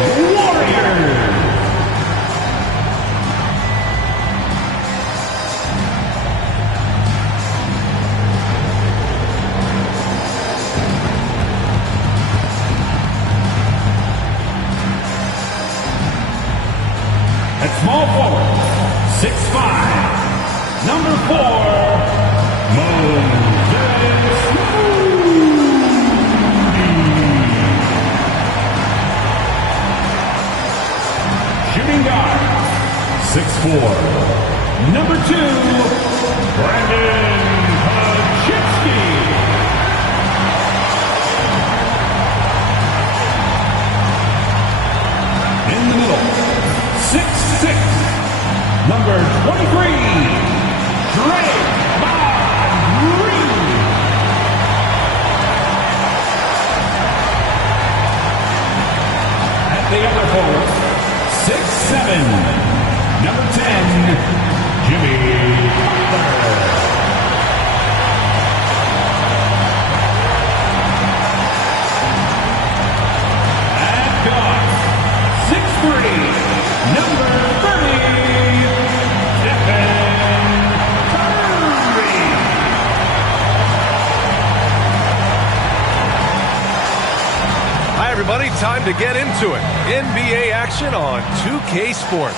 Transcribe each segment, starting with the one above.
Warriors. At small forward, 6'5", number 4, Moses Moody. Shooting guard, 6'4", number 2, Brandon Paczynski. In the middle, 6'6", number 23, Draymond Green. At the other forward, 6'7", number 10, Jimmy Butler. At guard, 6'3", number 30, Curry. Hi, everybody. Time to get into it. NBA action on 2K Sports.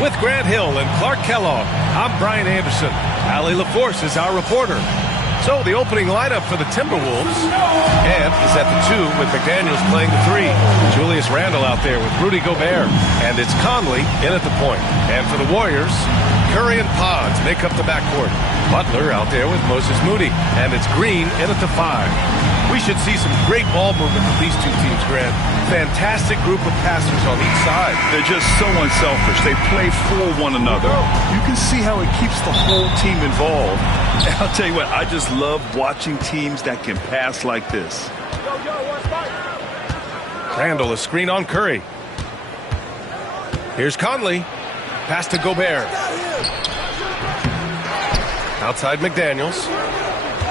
With Grant Hill and Clark Kellogg, I'm Brian Anderson. Allie LaForce is our reporter. So the opening lineup for the Timberwolves, and is at the 2 with McDaniels playing the 3. Julius Randle out there with Rudy Gobert, and it's Conley in at the point. And for the Warriors, Curry and Pods make up the backcourt. Butler out there with Moses Moody, and it's Green in at the 5. We should see some great ball movement from these two teams, Grant. Fantastic group of passers on each side. They're just so unselfish. They play for one another. You can see how it keeps the whole team involved. And I'll tell you what, I just love watching teams that can pass like this. Randle, a screen on Curry. Here's Conley. Pass to Gobert. Outside McDaniels.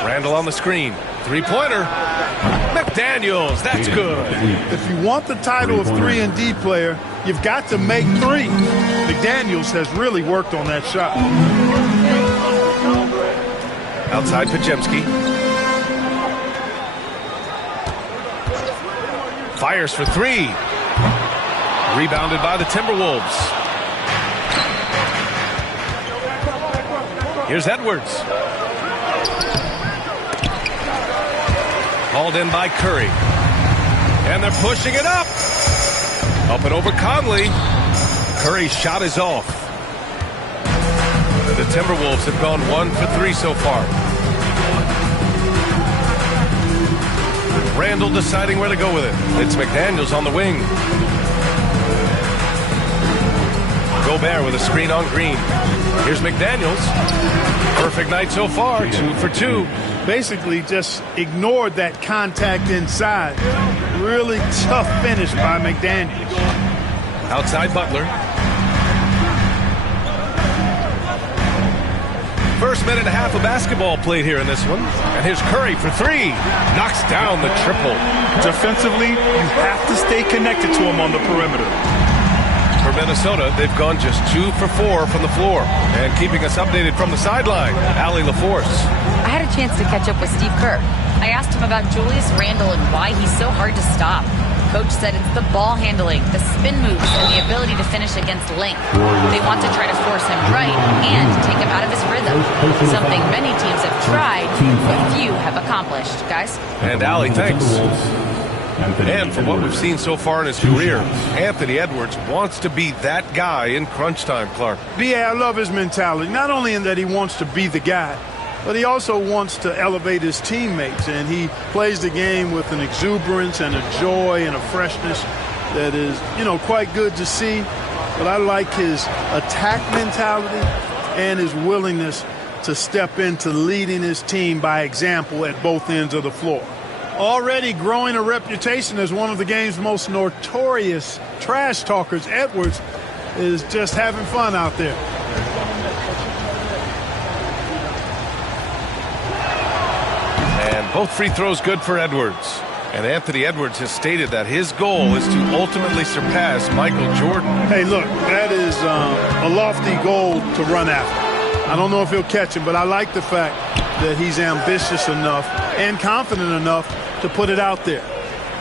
Randle on the screen. Three-pointer. McDaniels, that's good. If you want the title of 3-and-D player, you've got to make three. McDaniels has really worked on that shot. Outside Paczynski. Fires for 3. Rebounded by the Timberwolves. Here's Edwards. Hauled in by Curry. And they're pushing it up. Up and over Conley. Curry's shot is off. The Timberwolves have gone 1 for 3 so far. Randle deciding where to go with it. It's McDaniels on the wing. Gobert with a screen on Green. Here's McDaniels. Perfect night so far, 2 for 2. Basically just ignored that contact inside. Really tough finish by McDaniels. Outside Butler. First minute and a half of basketball played here in this one. And here's Curry for 3. Knocks down the triple. Defensively, you have to stay connected to him on the perimeter. For Minnesota, they've gone just 2 for 4 from the floor. And keeping us updated from the sideline, Allie LaForce. I had a chance to catch up with Steve Kerr. I asked him about Julius Randle and why he's so hard to stop. Coach said it's the ball handling, the spin moves, and the ability to finish against length. They want to try to force him right and take him out of his rhythm. Something many teams have tried, but few have accomplished. Guys? And Allie, thanks. And from what we've seen so far in his career, Anthony Edwards wants to be that guy in crunch time, Clark. Yeah, I love his mentality. Not only in that he wants to be the guy, but he also wants to elevate his teammates. And he plays the game with an exuberance and a joy and a freshness that is, quite good to see. But I like his attack mentality and his willingness to step into leading his team by example at both ends of the floor. Already growing a reputation as one of the game's most notorious trash talkers, Edwards is just having fun out there. And both free throws good for Edwards. And Anthony Edwards has stated that his goal is to ultimately surpass Michael Jordan. Hey, look, that is a lofty goal to run after. I don't know if he'll catch him, but I like the fact that he's ambitious enough and confident enough to put it out there.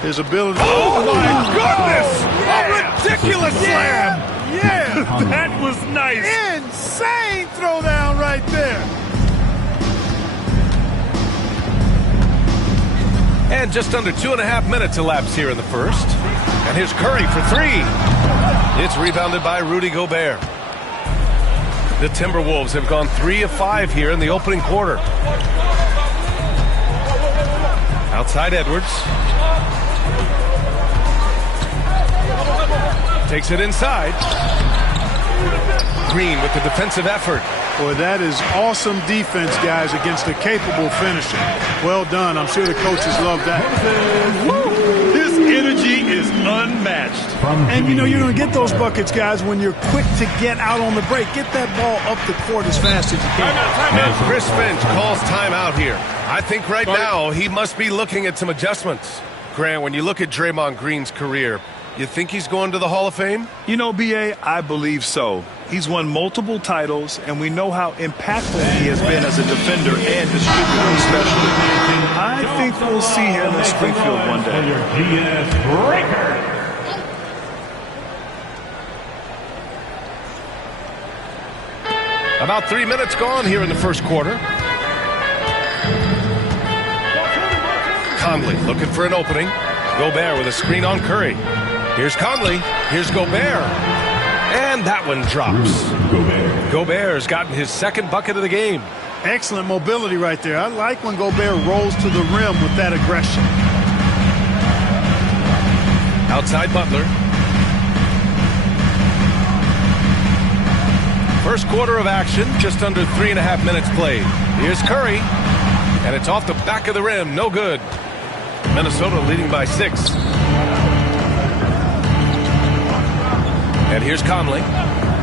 His ability. Oh, my goodness! A ridiculous slam! Yeah! That was nice. Insane throwdown right there. And just under 2.5 minutes elapsed here in the first. And here's Curry for three. It's rebounded by Rudy Gobert. The Timberwolves have gone 3 of 5 here in the opening quarter. Outside Edwards. Takes it inside. Green with the defensive effort. Boy, that is awesome defense, guys, against a capable finisher. Well done. I'm sure the coaches love that. His energy is unmatched. And, you know, you're going to get those buckets, guys, when you're quick to get out on the break. Get that ball up the court as fast as you can. And Chris Finch calls timeout here. I think right now he must be looking at some adjustments. Grant, when you look at Draymond Green's career, you think he's going to the Hall of Fame? You know, B.A., I believe so. He's won multiple titles, and we know how impactful he has been as a defender and distributor especially. I think we'll see him in Springfield one day. About 3 minutes gone here in the first quarter. Conley looking for an opening. Gobert with a screen on Curry. Here's Conley. Here's Gobert. And that one drops. Gobert's gotten his second bucket of the game. Excellent mobility right there. I like when Gobert rolls to the rim with that aggression. Outside Butler. First quarter of action, just under 3.5 minutes played. Here's Curry. And it's off the back of the rim. No good. Minnesota leading by 6. And here's Conley.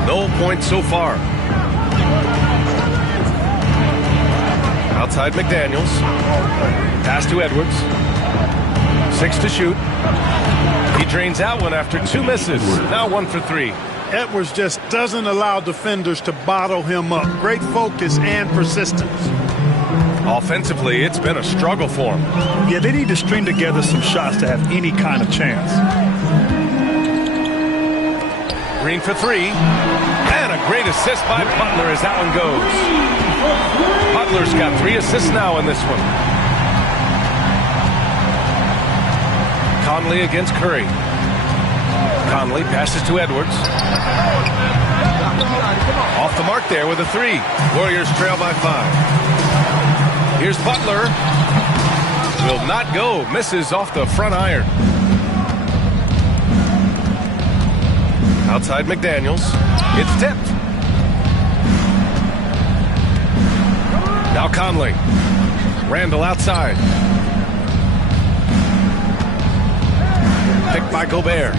No points so far. Outside McDaniels. Pass to Edwards. 6 to shoot. He drains that one after 2 misses. Now 1 for 3. Edwards just doesn't allow defenders to bottle him up. Great focus and persistence. Offensively, it's been a struggle for him. Yeah, they need to string together some shots to have any kind of chance. Green for 3. And a great assist by Butler as that one goes. Butler's got 3 assists now in this one. Conley against Curry. Conley passes to Edwards. Off the mark there with a 3. Warriors trail by 5. Here's Butler. Will not go. Misses off the front iron. Outside McDaniels. It's tipped. Now Conley. Randall outside. Picked by Gobert.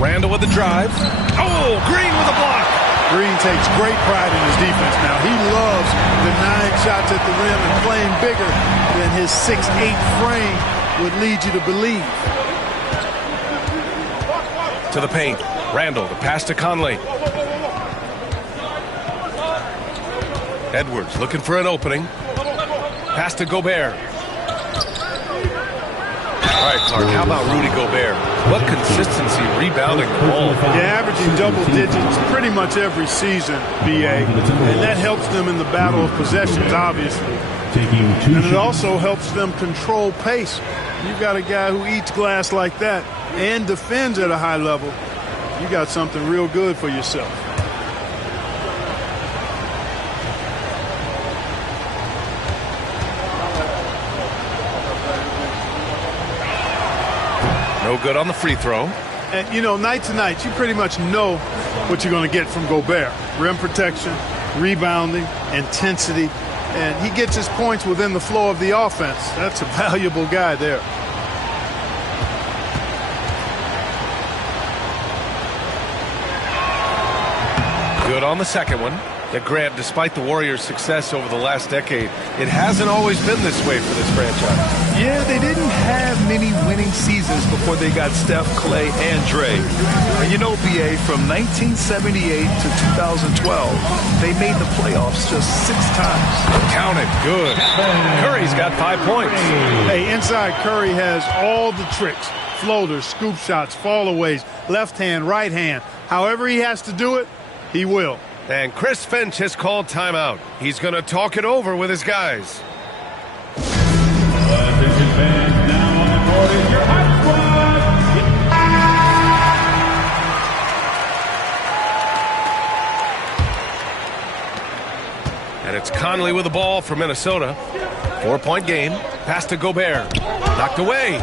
Randall with the drive. Oh, Green with a block. Green takes great pride in his defense now. He loves denying shots at the rim and playing bigger than his 6'8" frame would lead you to believe. To the paint. Randall, the pass to Conley. Edwards looking for an opening. Pass to Gobert. All right, Clark, how about Rudy Gobert? What consistency rebounding the ball. Yeah, averaging double digits pretty much every season, BA. And that helps them in the battle of possessions, obviously. And it also helps them control pace. You've got a guy who eats glass like that and defends at a high level. You got something real good for yourself. No good on the free throw. And, you know, night to night, you pretty much know what you're going to get from Gobert. Rim protection, rebounding, intensity. And he gets his points within the flow of the offense. That's a valuable guy there. Good on the second one. Yeah, Grant, despite the Warriors' success over the last decade, it hasn't always been this way for this franchise. Yeah, they didn't have many winning seasons before they got Steph, Clay, and Dre. And you know, BA, from 1978 to 2012, they made the playoffs just 6 times. Count it. Good. Curry's got 5 points. Hey, inside Curry has all the tricks. Floaters, scoop shots, fallaways, left hand, right hand. However he has to do it, he will. And Chris Finch has called timeout. He's going to talk it over with his guys. Attention fans, now on the court is your hot squad. And it's Conley with the ball for Minnesota. 4-point game. Pass to Gobert. Knocked away.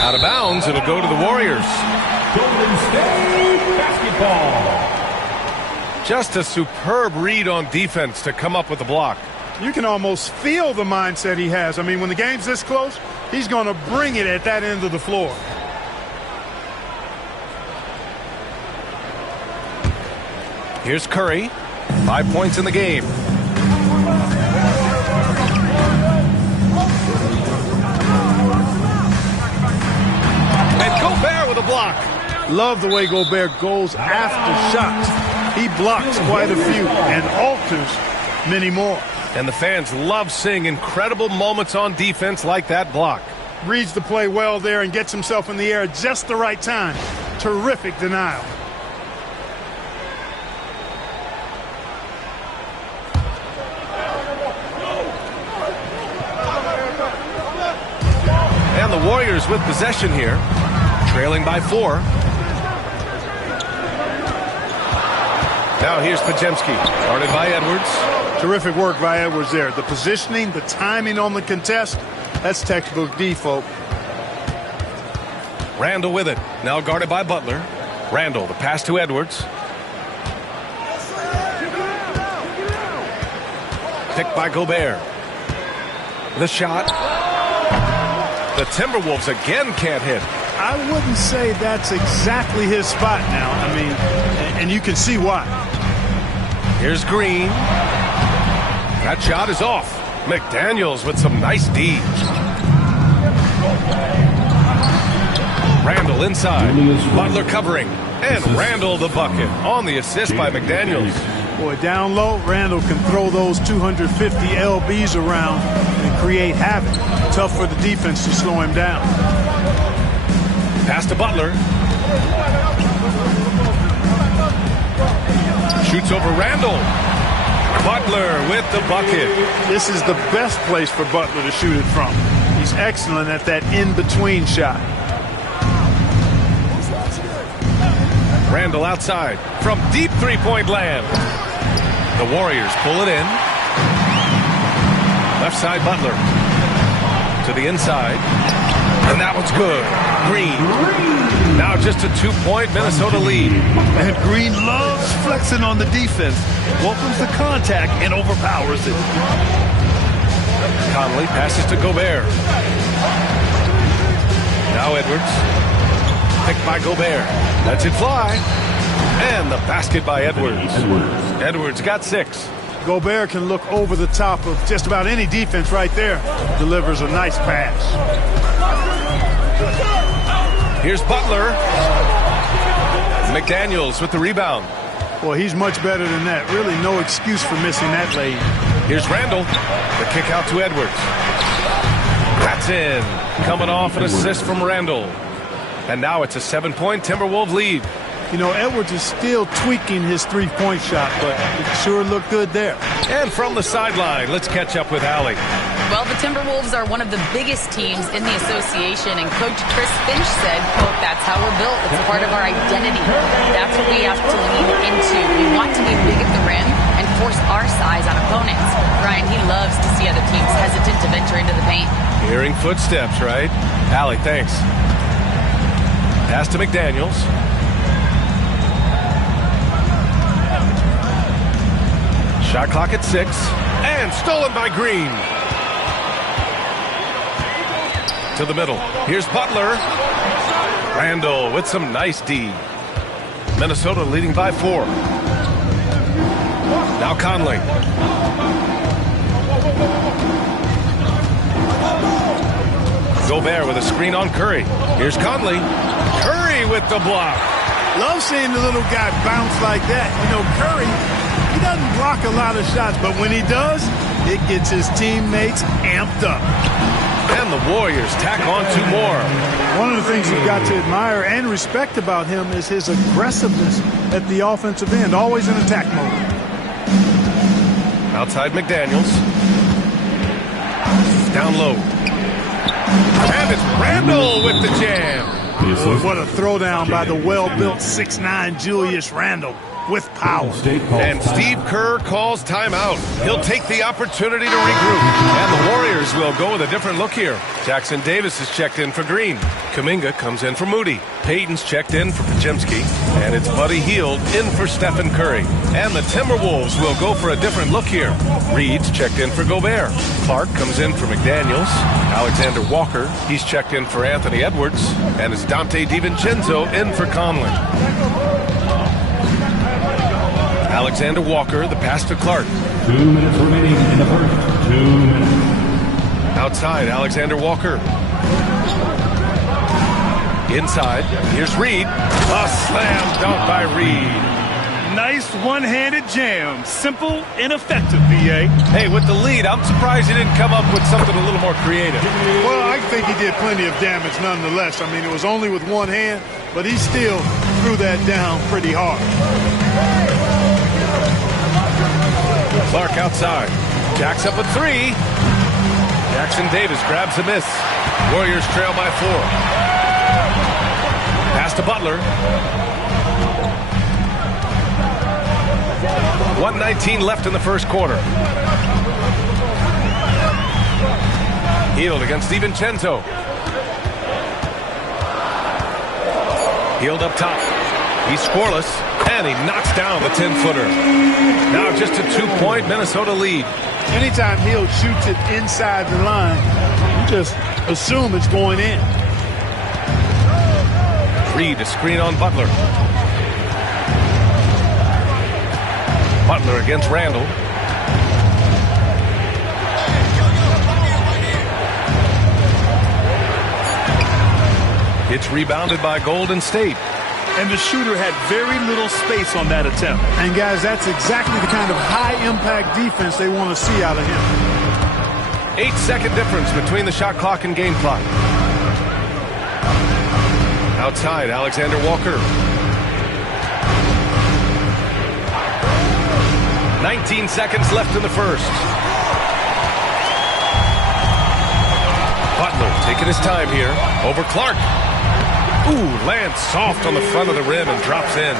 Out of bounds. It'll go to the Warriors. Golden State basketball. Just a superb read on defense to come up with the block. You can almost feel the mindset he has. I mean, when the game's this close, he's going to bring it at that end of the floor. Here's Curry. 5 points in the game. And Gobert with a block. Love the way Gobert goes after shots. He blocks quite a few and alters many more. And the fans love seeing incredible moments on defense like that block. Reads the play well there and gets himself in the air at just the right time. Terrific denial. And the Warriors with possession here, trailing by 4. Now here's Pajemski, guarded by Edwards. Terrific work by Edwards there. The positioning, the timing on the contest, that's textbook D, folks. Randall with it, now guarded by Butler. Randall, the pass to Edwards. Picked by Gobert. The shot. The Timberwolves again can't hit. I wouldn't say that's exactly his spot now. I mean, and you can see why. Here's Green. That shot is off. McDaniels with some nice D. Randall inside. Butler covering. And Randall the bucket on the assist by McDaniels. Boy, down low, Randall can throw those 250 LBs around and create havoc. Tough for the defense to slow him down. Pass to Butler. Shoots over Randall. Butler with the bucket. This is the best place for Butler to shoot it from. He's excellent at that in-between shot. Randall outside from deep three-point land. The Warriors pull it in. Left side Butler. To the inside. And that one's good. Green. Now just a 2-point Minnesota lead. And Green loves flexing on the defense. Welcomes the contact and overpowers it. Conley passes to Gobert. Now Edwards. Picked by Gobert. Lets it fly. And the basket by Edwards. Edwards got 6. Gobert can look over the top of just about any defense right there. Delivers a nice pass. Here's Butler. McDaniels with the rebound. Boy, he's much better than that. Really no excuse for missing that lane. Here's Randall. The kick out to Edwards. That's in. Coming off an assist from Randall. And now it's a 7-point Timberwolves lead. You know, Edwards is still tweaking his three-point shot, but it sure looked good there. And from the sideline, let's catch up with Allie. Well, the Timberwolves are one of the biggest teams in the association, and Coach Chris Finch said, quote, "That's how we're built. It's part of our identity. That's what we have to lean into. We want to be big at the rim and force our size on opponents." Brian, he loves to see other teams hesitant to venture into the paint. Hearing footsteps, right? Allie, thanks. Pass to McDaniels. Shot clock at 6. And stolen by Green. To the middle. Here's Butler. Randall with some nice D. Minnesota leading by 4. Now Conley. Gobert with a screen on Curry. Here's Conley. Curry with the block. Love seeing the little guy bounce like that. You know, Curry, he doesn't block a lot of shots, but when he does, it gets his teammates amped up. And the Warriors tack on 2 more. One of the things you've got to admire and respect about him is his aggressiveness at the offensive end, always in attack mode. Outside McDaniels. Down low. And it's Randle with the jam. Boy, what a throwdown by the well-built 6'9" Julius Randle with power. And Steve Kerr calls timeout. He'll take the opportunity to regroup. And the Warriors will go with a different look here. Jackson Davis is checked in for Green. Kuminga comes in for Moody. Payton's checked in for Podziemski. And it's Buddy Hield in for Stephen Curry. And the Timberwolves will go for a different look here. Reed's checked in for Gobert. Clark comes in for McDaniels. Alexander Walker, he's checked in for Anthony Edwards. And it's Dante DiVincenzo in for Conley. Alexander Walker, the pass to Clark. 2 minutes remaining in the first. 2 minutes. Outside, Alexander Walker. Inside, here's Reed. A slam dunk by Reed. Nice one-handed jam. Simple and effective, B.A. Hey, with the lead, I'm surprised he didn't come up with something a little more creative. Well, I think he did plenty of damage nonetheless. I mean, it was only with one hand, but he still threw that down pretty hard. Clark outside. Jacks up with 3. Jackson Davis grabs a miss. Warriors trail by 4. Pass to Butler. 1:19 left in the first quarter. Hield against DiVincenzo. Hield up top. He's scoreless, and he knocks down the 10-footer. Now just a 2-point Minnesota lead. Anytime Hield shoots it inside the line, you just assume it's going in. Reed, a screen on Butler. Butler against Randle. It's rebounded by Golden State. And the shooter had very little space on that attempt. And, guys, that's exactly the kind of high-impact defense they want to see out of him. 8-second difference between the shot clock and game clock. Outside, Alexander Walker. 19 seconds left in the first. Butler taking his time here. Over Clark. Ooh, lands soft on the front of the rim and drops in.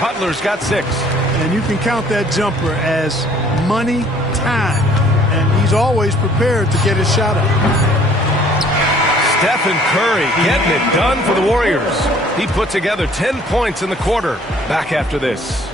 Butler's got 6. And you can count that jumper as money time. And he's always prepared to get his shot up. Stephen Curry getting it done for the Warriors. He put together 10 points in the quarter. Back after this.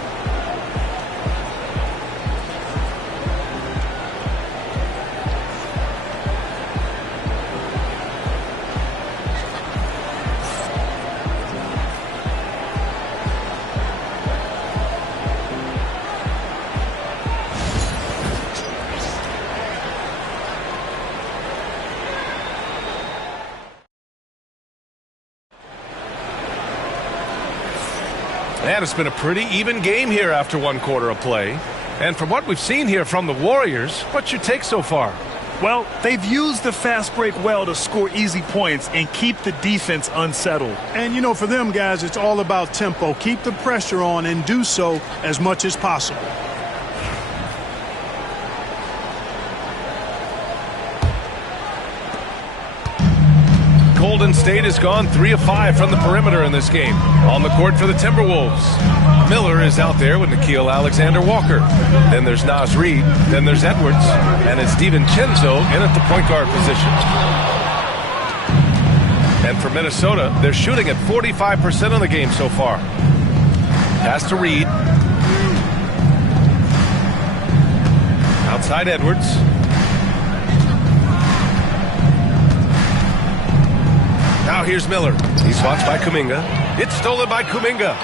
And it's been a pretty even game here after 1 quarter of play. And from what we've seen here from the Warriors, what's your take so far? Well, they've used the fast break well to score easy points and keep the defense unsettled. And, you know, for them, guys, it's all about tempo. Keep the pressure on and do so as much as possible. Golden State has gone 3 of 5 from the perimeter in this game. On the court for the Timberwolves. Miller is out there with Nickeil Alexander-Walker. Then there's Naz Reid. Then there's Edwards. And it's DiVincenzo in at the point guard position. And for Minnesota, they're shooting at 45% of the game so far. Pass to Reid. Outside Edwards. Now here's Miller. He's watched by Kuminga. It's stolen by Kuminga.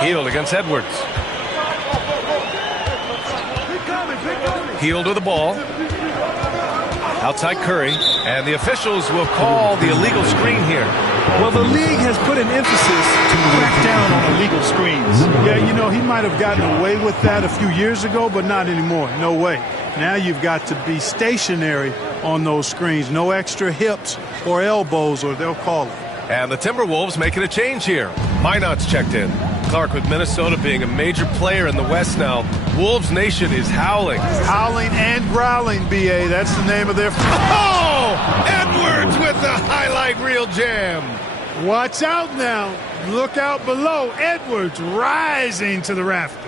Hield against Edwards. Hield with the ball. Outside Curry. And the officials will call the illegal screen here. Well, the league has put an emphasis to crack down on illegal screens. Yeah, you know, he might have gotten away with that a few years ago, but not anymore. No way. Now you've got to be stationary on those screens. No extra hips or elbows, or they'll call it. And the Timberwolves making a change here. Minot's checked in. Clark, with Minnesota being a major player in the West now, Wolves Nation is howling. Howling and growling, B.A. That's the name of their... Oh! Edwards with the highlight reel jam. Watch out now. Look out below. Edwards rising to the rafters.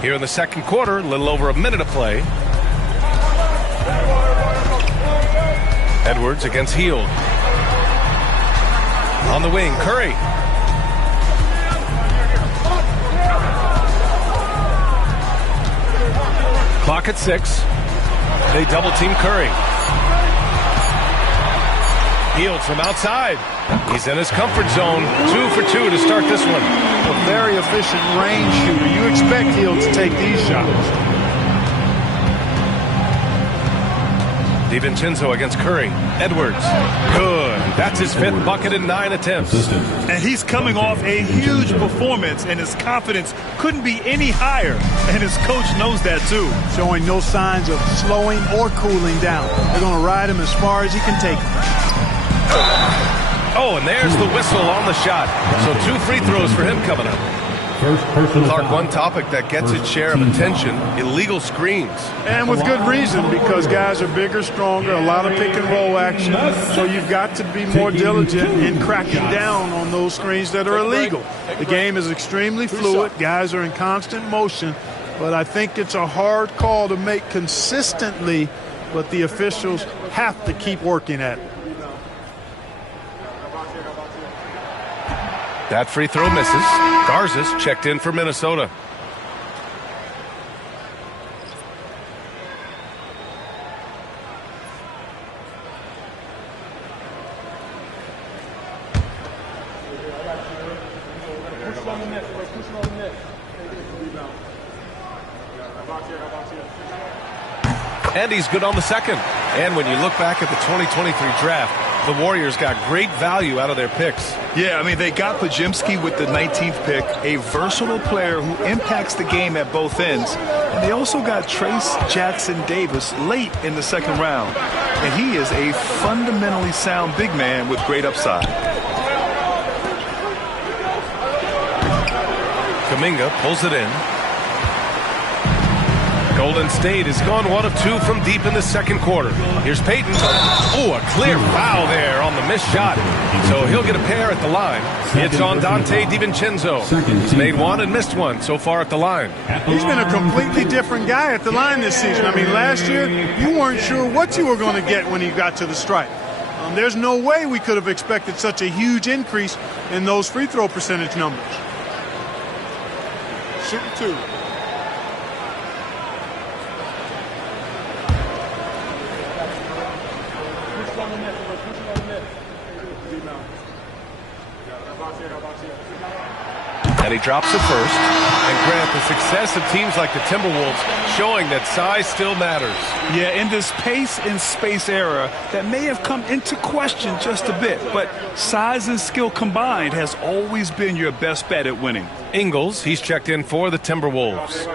Here in the second quarter, a little over a minute of play. Edwards against Hield. On the wing, Curry. Clock at 6. They double team Curry. Hield from outside. He's in his comfort zone. 2 for 2 to start this one. A very efficient range shooter. You expect Hield to take these shots. DiVincenzo against Curry. Edwards. Good. That's his 5th bucket in 9 attempts. And he's coming off a huge performance, and his confidence couldn't be any higher. And his coach knows that, too. Showing no signs of slowing or cooling down. They're going to ride him as far as he can take him. Oh, and there's the whistle on the shot. So 2 free throws for him coming up. Clark, one topic that gets its share of attention, illegal screens. And with good reason, because guys are bigger, stronger, a lot of pick and roll action. So you've got to be more diligent in cracking down on those screens that are illegal. The game is extremely fluid. Guys are in constant motion. But I think it's a hard call to make consistently, but the officials have to keep working at it. That free throw misses. Garza's checked in for Minnesota. And he's good on the second. And when you look back at the 2023 draft, the Warriors got great value out of their picks. Yeah, I mean, they got Pajimski with the 19th pick, a versatile player who impacts the game at both ends. And they also got Trace Jackson-Davis late in the second round. And he is a fundamentally sound big man with great upside. Kuminga pulls it in. Golden State has gone 1 of 2 from deep in the second quarter. Here's Payton. Oh, a clear foul there on the missed shot. So he'll get a pair at the line. It's on Dante DiVincenzo. He's made 1 and missed 1 so far at the line. He's been a completely different guy at the line this season. I mean, last year, you weren't sure what you were going to get when he got to the stripe. There's no way we could have expected such a huge increase in those free throw percentage numbers. Shooting 2. And he drops it first. And Grant, the success of teams like the Timberwolves showing that size still matters. Yeah, in this pace and space era, that may have come into question just a bit, but size and skill combined has always been your best bet at winning. Ingles, he's checked in for the Timberwolves.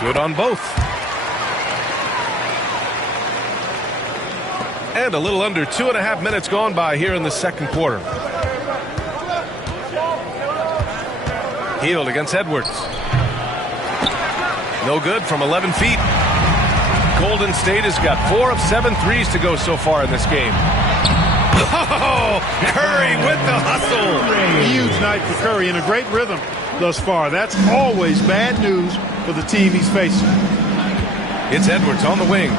Good on both. And a little under 2.5 minutes gone by here in the second quarter. Hield against Edwards. No good from 11 feet. Golden State has got 4 of 7 threes to go so far in this game. Oh, Curry with the hustle. Huge night for Curry and a great rhythm thus far. That's always bad news for the team he's facing. It's Edwards on the wing.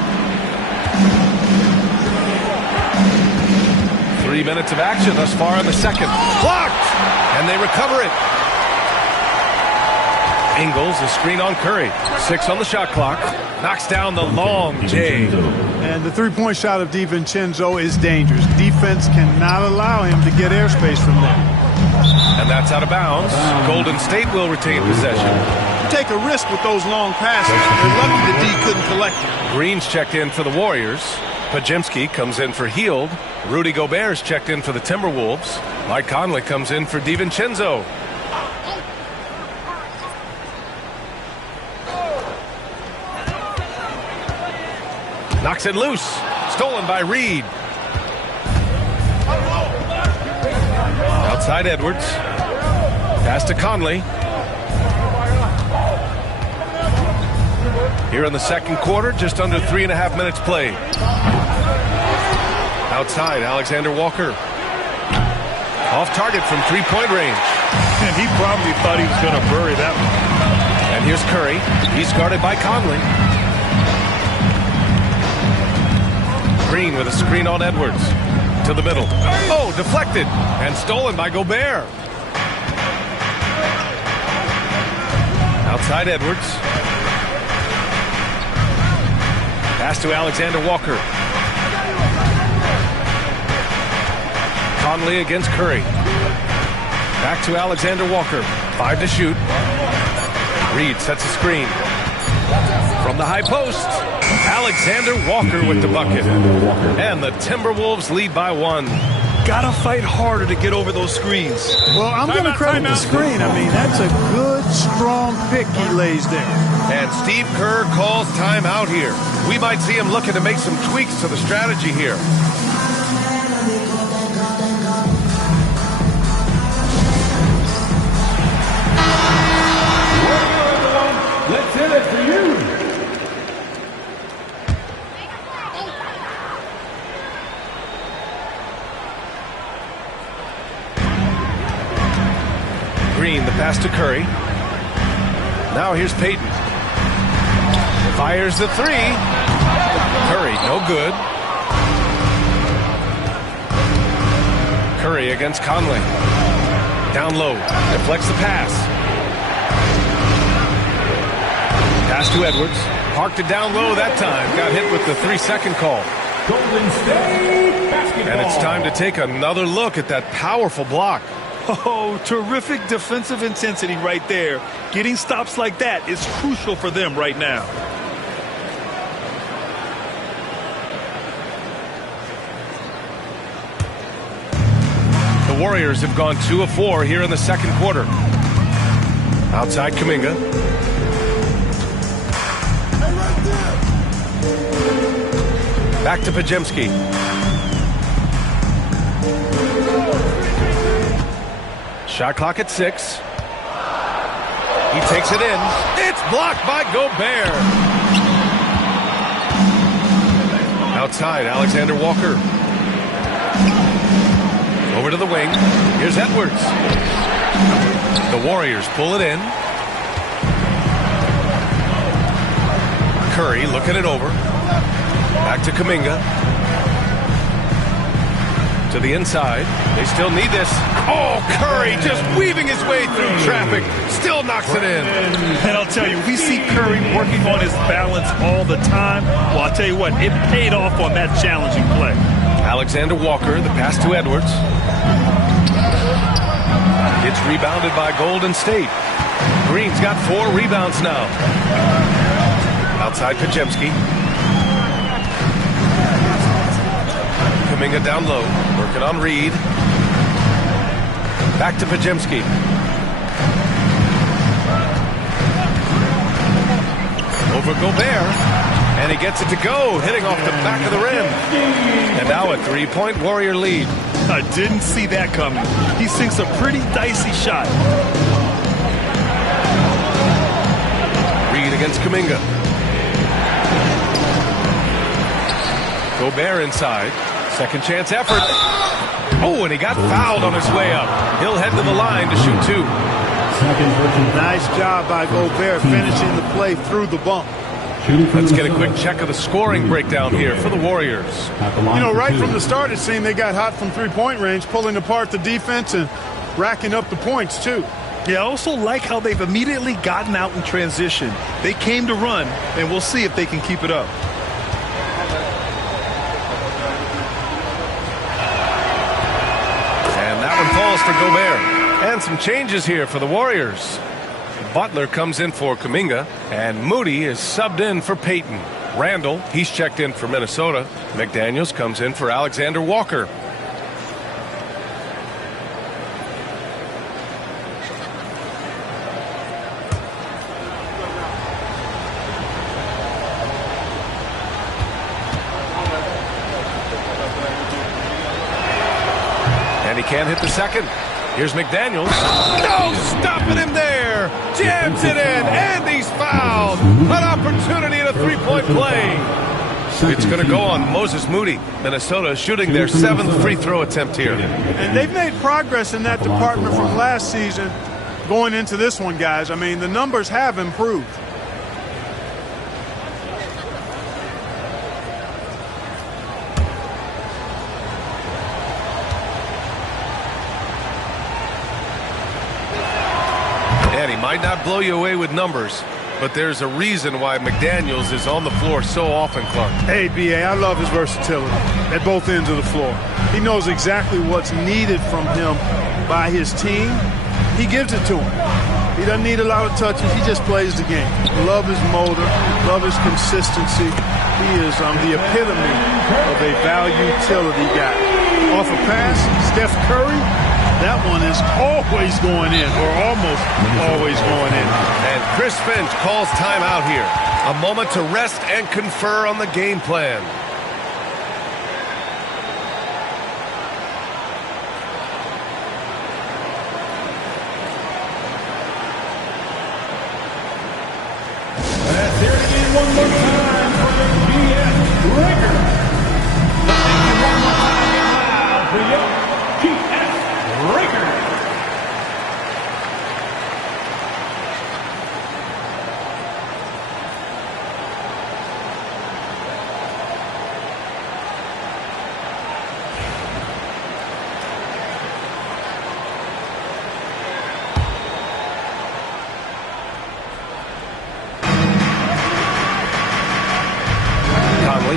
3 minutes of action thus far in the second. Blocked! And they recover it. Ingles, a screen on Curry. 6 on the shot clock. Knocks down the long J. And the three-point shot of DiVincenzo is dangerous. Defense cannot allow him to get airspace from there. And that's out of bounds. Golden State will retain possession. Take a risk with those long passes. They're lucky the D couldn't collect it. Green's checked in for the Warriors. Pajemski comes in for Hield. Rudy Gobert's checked in for the Timberwolves. Mike Conley comes in for DiVincenzo. Knocks it loose. Stolen by Reed. Outside Edwards. Pass to Conley. Here in the second quarter, just under 3.5 minutes played. Outside, Alexander Walker. Off target from three-point range. And he probably thought he was going to bury that one. And here's Curry. He's guarded by Conley. Green with a screen on Edwards. To the middle. Oh, deflected. And stolen by Gobert. Outside Edwards. Pass to Alexander Walker. Conley against Curry. Back to Alexander Walker. 5 to shoot. Reed sets a screen. From the high post, Alexander Walker with the bucket. And the Timberwolves lead by 1. Gotta fight harder to get over those screens. Well, I'm going to credit the screen. I mean, that's a good, strong pick he lays there. And Steve Kerr calls timeout here. We might see him looking to make some tweaks to the strategy here. Let's hit it for you. Green, the pass to Curry. Now here's Payton. Fires the 3. Curry, no good. Curry against Conley. Down low. Deflects the pass. Pass to Edwards. Parked it down low that time. Got hit with the 3-second call. Golden State basketball. And it's time to take another look at that powerful block. Oh, terrific defensive intensity right there. Getting stops like that is crucial for them right now. The Warriors have gone 2 of 4 here in the second quarter. Outside Kuminga. Back to Pajemski. Shot clock at 6. He takes it in. It's blocked by Gobert. Outside, Alexander Walker. Over to the wing. Here's Edwards. The Warriors pull it in. Curry looking it over. Back to Kuminga. To the inside. They still need this. Oh, Curry just weaving his way through traffic. Still knocks it in. And I'll tell you, we see Curry working on his balance all the time. Well, I'll tell you what, it paid off on that challenging play. Alexander Walker, the pass to Edwards. It's rebounded by Golden State. Green's got 4 rebounds now. Outside Pajemski. Kuminga down low, working on Reed. Back to Pajemski. Over Gobert, and he gets it to go, hitting off the back of the rim. And now a 3-point Warrior lead. I didn't see that coming. He sinks a pretty dicey shot. Reed against Kuminga. Gobert inside. Second chance effort. Oh, and he got fouled on his way up. He'll head to the line to shoot 2. Nice job by Gobert finishing the play through the bump. Let's get a quick check of the scoring breakdown here for the Warriors. You know, right from the start, it seemed they got hot from three-point range, pulling apart the defense and racking up the points, too. Yeah, I also like how they've immediately gotten out in transition. They came to run, and we'll see if they can keep it up. And that one falls to Gobert. And some changes here for the Warriors. Butler comes in for Kuminga, and Moody is subbed in for Payton. Randall, he's checked in for Minnesota. McDaniels comes in for Alexander Walker. And he can't hit the second. Here's McDaniels. No, stopping him there. Jams it in, and he's fouled. An opportunity in a three-point play. It's going to go on Moses Moody. Minnesota shooting their 7th free throw attempt here. And they've made progress in that department from last season going into this one, guys. I mean, the numbers have improved. And he might not blow you away with numbers, but there's a reason why McDaniels is on the floor so often, Clark. Hey, B.A., I love his versatility at both ends of the floor. He knows exactly what's needed from him by his team. He gives it to him. He doesn't need a lot of touches. He just plays the game. Love his motor. Love his consistency. He is the epitome of a value-utility guy. Off a pass, Steph Curry, that one is always going in, or almost always going in. And Chris Finch calls timeout here. A moment to rest and confer on the game plan. Let's hear it again one more time for the BS Breaker. Thank you one more time for your BS Breaker.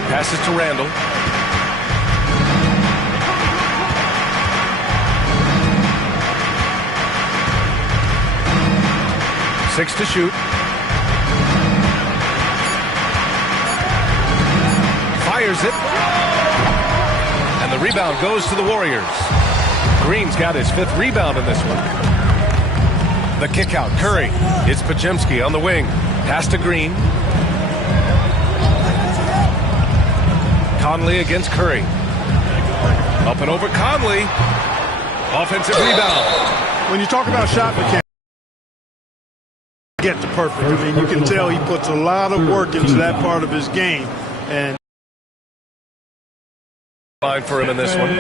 Passes to Randall. Six to shoot. Fires it. And the rebound goes to the Warriors. Green's got his 5th rebound in this one. The kick out. Curry. It's Podziemski on the wing. Pass to Green. Conley against Curry. Up and over Conley. Offensive rebound. When you talk about shot mechanics, get the perfect. I mean, you can tell he puts a lot of work into that part of his game. And fine for him in this one.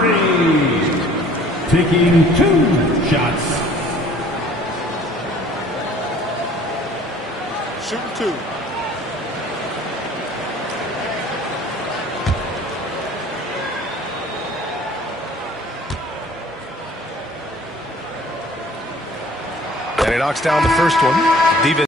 Curry taking 2 shots. shooting 2. And he knocks down the first one. Deep in.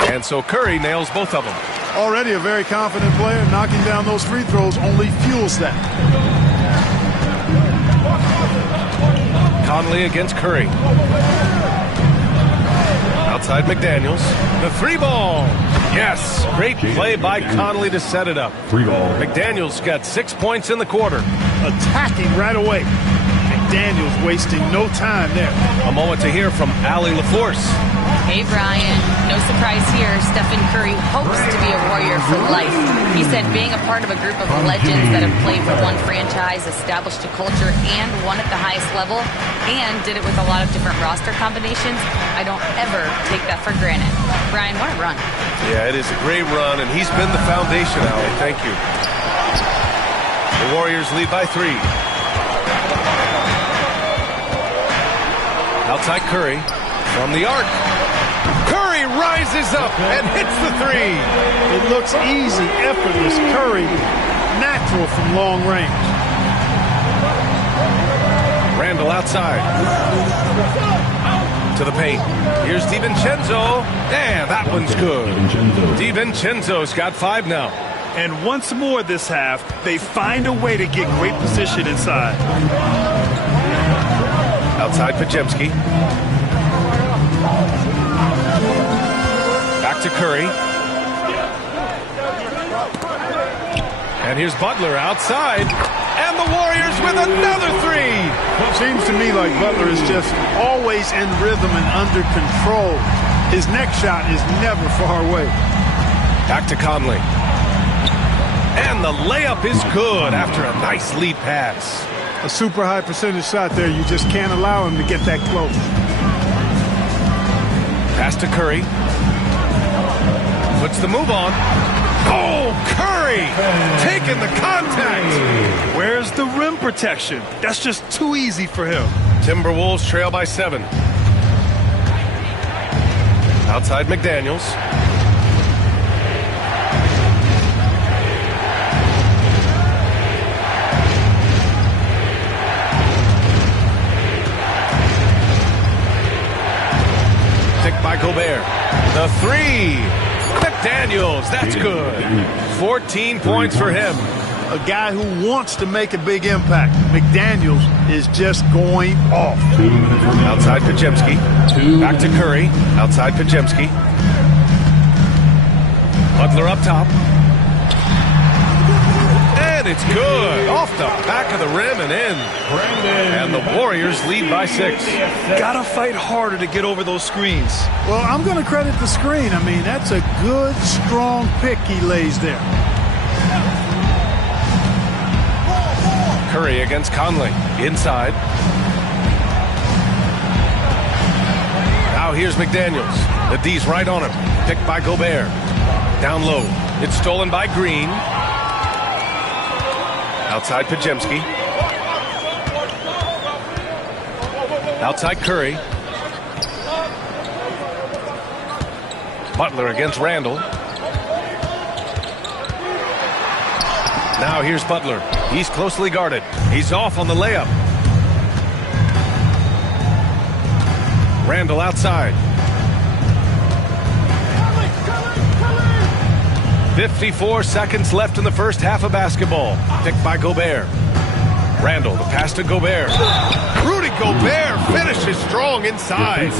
And so Curry nails both of them. Already a very confident player. Knocking down those free throws only fuels that. Conley against Curry. Outside McDaniels. The 3-ball. Yes. Great play by Conley to set it up. 3-ball. McDaniels got 6 points in the quarter. Attacking right away. McDaniels wasting no time there. A moment to hear from Allie LaForce. Hey, Brian. No surprise here. Stephen Curry hopes to be a Warrior for life. He said being a part of a group of legends that have played for one franchise, established a culture, and won at the highest level, and did it with a lot of different roster combinations, I don't ever take that for granted. Brian, what a run. Yeah, it is a great run, and he's been the foundation, Allie. Thank you. The Warriors lead by 3. Outside Curry from the arc. Curry rises up and hits the 3. It looks easy, effortless. Curry, natural from long range. Randall outside. To the paint. Here's DiVincenzo. And that one's good. DiVincenzo's got 5 now. And once more this half, they find a way to get great position inside. Outside Pajemski. Back to Curry. And here's Butler outside. And the Warriors with another 3. Seems to me like Butler is just always in rhythm and under control. His next shot is never far away. Back to Conley. And the layup is good after a nice lead pass. A super high percentage shot there. You just can't allow him to get that close. Pass to Curry. Puts the move on. Oh, Curry taking the contact. Where's the rim protection? That's just too easy for him. Timberwolves trail by 7. Outside McDaniels. Picked by Gobert. The 3. McDaniels, that's good. 14 points for him. A guy who wants to make a big impact. McDaniels is just going off. Outside Pajemski. Back to Curry. Outside Pajemski. Butler up top. And it's good. Off the back of the rim and in. And the Warriors lead by 6. Gotta fight harder to get over those screens. Well, I'm going to credit the screen. I mean, that's a good, strong pick he lays there. Curry against Conley. Inside. Now here's McDaniels. The D's right on him. Picked by Gobert. Down low. It's stolen by Green. Outside Pajemski. Outside Curry. Butler against Randall. Now here's Butler. He's closely guarded. He's off on the layup. Randall outside. 54 seconds left in the first half of basketball. Picked by Gobert. Randall, the pass to Gobert. Rudy Gobert finishes strong inside.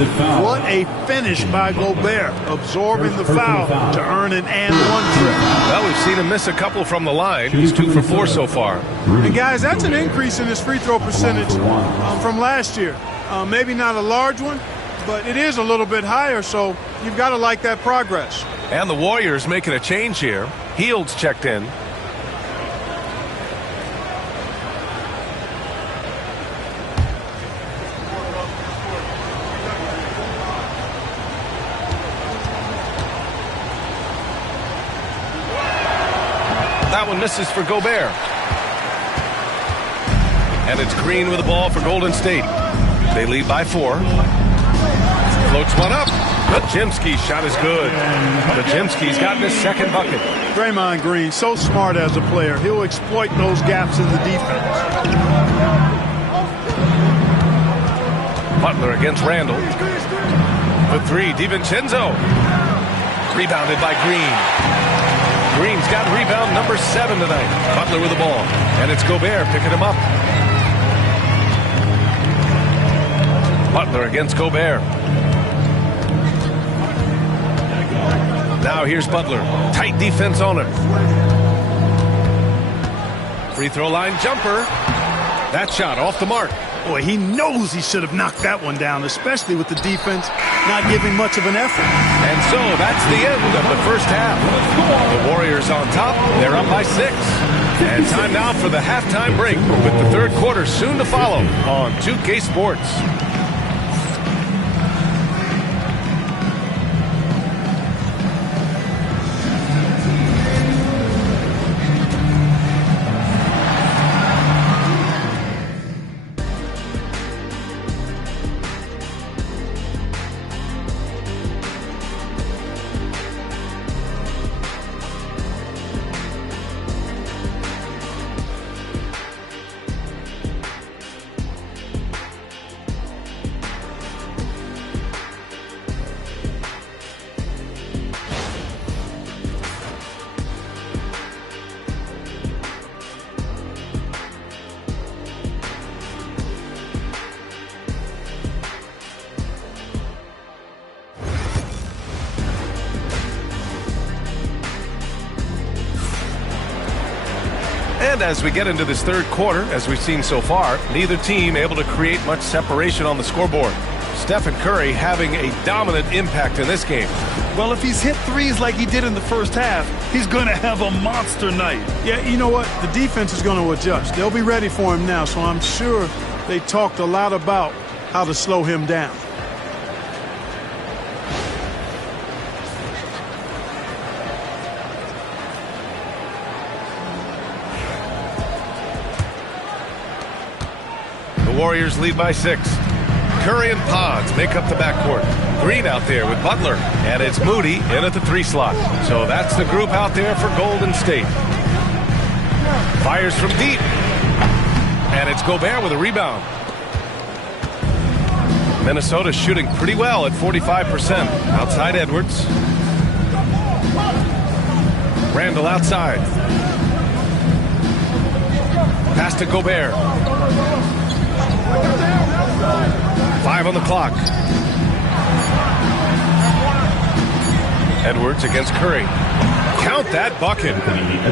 What a finish by Gobert, absorbing the foul to earn an and-one trip. Well, we've seen him miss a couple from the line. He's 2 for 4 so far. And guys, that's an increase in his free throw percentage from last year. Maybe not a large one, but it is a little bit higher, so you've got to like that progress. And the Warriors making a change here. Heald's checked in. That one misses for Gobert. And it's Green with the ball for Golden State. They lead by 4. Floats one up. Pajemski's shot is good. Pajemski's gotten his second bucket. Draymond Green, so smart as a player. He'll exploit those gaps in the defense. Butler against Randall. The 3, DiVincenzo. Rebounded by Green. Green's got rebound number 7 tonight. Butler with the ball. And it's Gobert picking him up. Butler against Gobert. Now here's Butler. Tight defense on him. Free throw line jumper. That shot off the mark. Boy, he knows he should have knocked that one down, especially with the defense not giving much of an effort. And so that's the end of the first half. The Warriors on top. They're up by 6. And time now for the halftime break with the third quarter soon to follow on 2K Sports. And as we get into this third quarter, as we've seen so far, neither team able to create much separation on the scoreboard. Stephen Curry having a dominant impact in this game. Well, if he's hit threes like he did in the first half, he's going to have a monster night. Yeah, you know what? The defense is going to adjust. They'll be ready for him now, so I'm sure they talked a lot about how to slow him down. The Warriors lead by 6. Curry and Pods make up the backcourt. Green out there with Butler, and it's Moody in at the 3 slot. So that's the group out there for Golden State. Fires from deep, and it's Gobert with a rebound. Minnesota shooting pretty well at 45%. Outside Edwards. Randall outside. Pass to Gobert. 5 on the clock. Edwards against Curry. Count that bucket.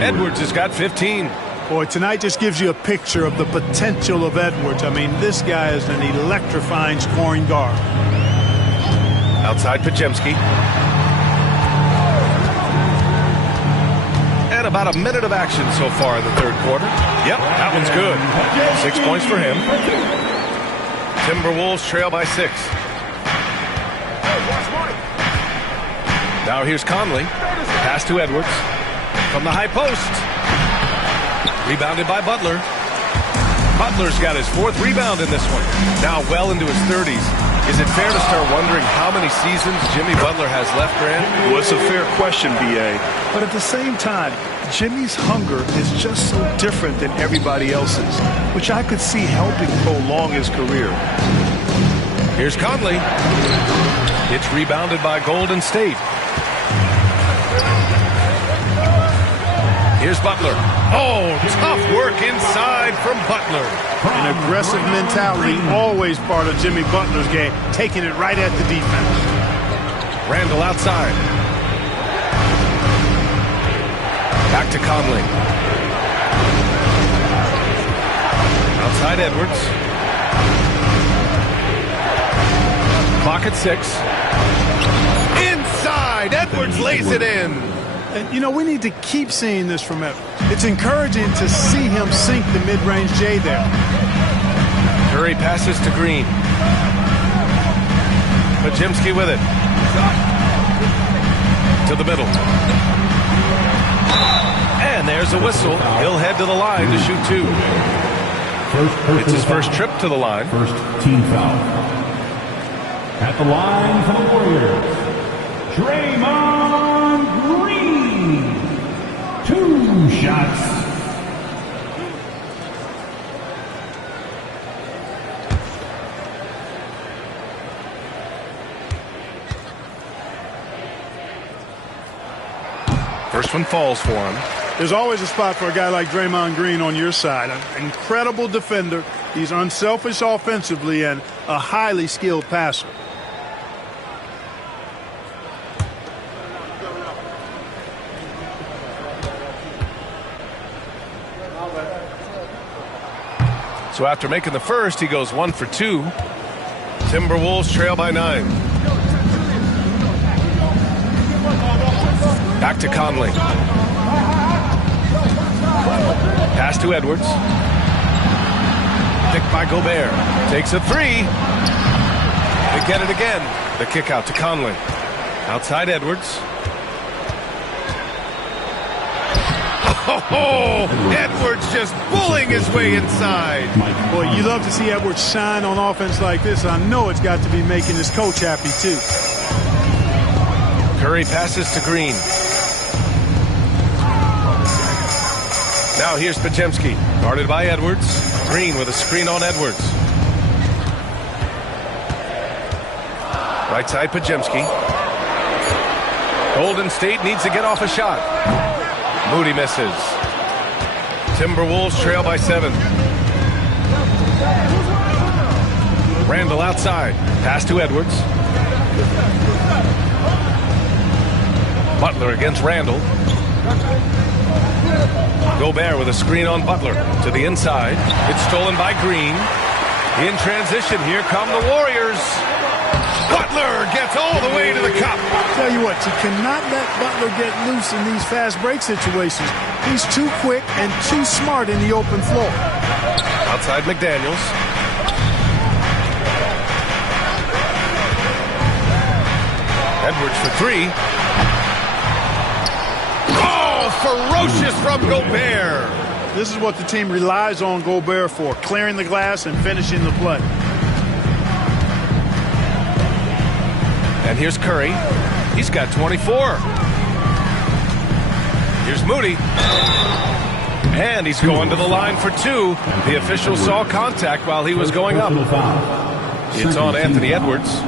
Edwards has got 15. Boy, tonight just gives you a picture of the potential of Edwards. I mean, this guy is an electrifying scoring guard. Outside Podziemski. And about a minute of action so far in the third quarter. Yep, that one's good. 6 points for him. Timberwolves trail by 6. Now here's Conley. Pass to Edwards. From the high post. Rebounded by Butler. Butler's got his 4th rebound in this one. Now well into his 30s. Is it fair to start wondering how many seasons Jimmy Butler has left, Grant? Well, it's a fair question, B.A. But at the same time, Jimmy's hunger is just so different than everybody else's, which I could see helping prolong his career. Here's Conley. It's rebounded by Golden State. Here's Butler. Oh, tough work inside from Butler. An aggressive mentality, always part of Jimmy Butler's game, taking it right at the defense. Randall outside. Back to Conley. Outside Edwards. Clock at 6. Inside, Edwards lays it in. And, you know, we need to keep seeing this from Edwards. It's encouraging to see him sink the mid-range J there. Curry passes to Green. Podziemski with it. To the middle. And there's a whistle. He'll head to the line to shoot 2. It's his first trip to the line. First team foul. At the line for the Warriors, Draymond Green. 2 shots. First one falls for him. There's always a spot for a guy like Draymond Green on your side. An incredible defender. He's unselfish offensively and a highly skilled passer. So after making the first, he goes 1 for 2. Timberwolves trail by 9. Back to Conley. Pass to Edwards. Picked by Gobert. Takes a 3. They get it again. The kick out to Conley. Outside Edwards. Oh, Edwards just bullying his way inside. Boy, you love to see Edwards shine on offense like this. I know it's got to be making his coach happy, too. Curry passes to Green. Now here's Podziemski, guarded by Edwards. Green with a screen on Edwards. Right side Podziemski. Golden State needs to get off a shot. Moody misses. Timberwolves trail by 7. Randall outside. Pass to Edwards. Butler against Randall. Gobert with a screen on Butler to the inside. It's stolen by Green. In transition, here come the Warriors. Butler gets all the way to the cup. Tell you what, you cannot let Butler get loose in these fast break situations. He's too quick and too smart in the open floor. Outside McDaniels. Edwards for three. Oh, ferocious from Gobert. This is what the team relies on Gobert for, clearing the glass and finishing the play. And here's Curry. He's got 24. Here's Moody. And he's going to the line for two. The official saw contact while he was going up. It's on Anthony Edwards.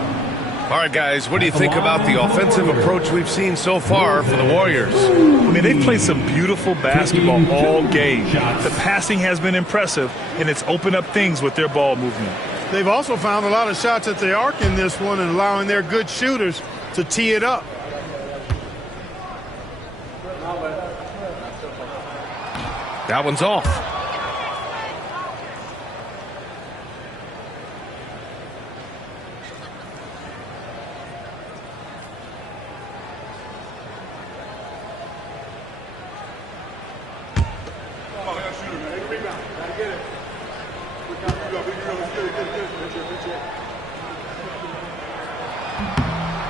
All right, guys, what do you think about the offensive approach we've seen so far for the Warriors? I mean, they've played some beautiful basketball all game. The passing has been impressive, and it's opened up things with their ball movement. They've also found a lot of shots at the arc in this one and allowing their good shooters to tee it up. That one's off.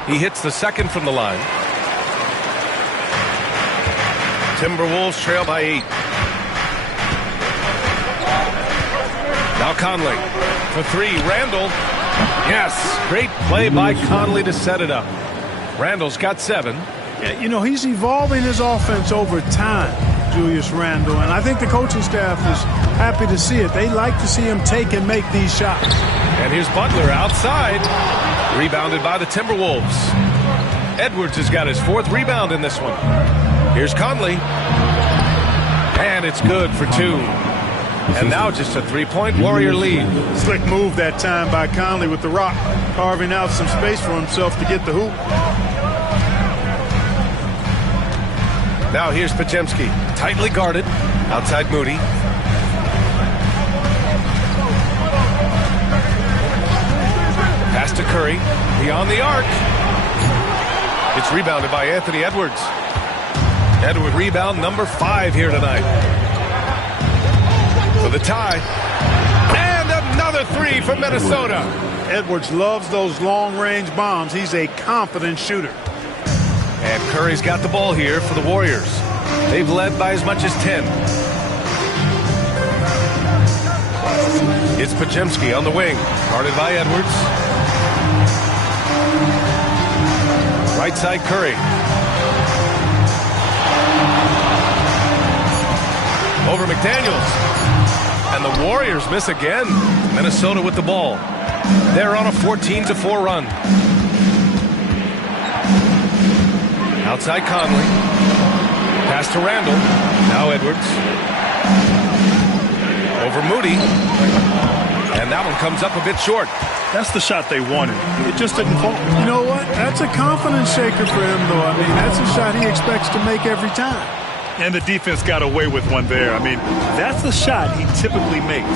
He hits the second from the line. Timberwolves trail by 8. Now Conley for three. Randall. Yes, great play by Conley to set it up. Randall's got 7. Yeah, you know, he's evolving his offense over time, Julius Randle, and I think the coaching staff is happy to see it. They like to see him take and make these shots. And here's Butler outside. Rebounded by the Timberwolves. Edwards has got his 4th rebound in this one. Here's Conley. And it's good for 2. And now just a 3-point Warrior lead. Slick move that time by Conley with the rock, carving out some space for himself to get the hoop. Now here's Podziemski. Tightly guarded. Outside Moody. Pass to Curry. Beyond the arc. It's rebounded by Anthony Edwards. Edward rebound number 5 here tonight. For the tie. And another 3 from Minnesota. Edwards loves those long-range bombs. He's a confident shooter. And Curry's got the ball here for the Warriors. They've led by as much as 10. It's Podziemski on the wing. Guarded by Edwards. Right side Curry. Over McDaniels. And the Warriors miss again. Minnesota with the ball. They're on a 14-4 run. Outside Conley. Pass to Randall. Now Edwards. Over Moody. And that one comes up a bit short. That's the shot they wanted. It just didn't fall. You know what? That's a confidence shaker for him, though. I mean, that's a shot he expects to make every time. And the defense got away with one there. I mean, that's the shot he typically makes.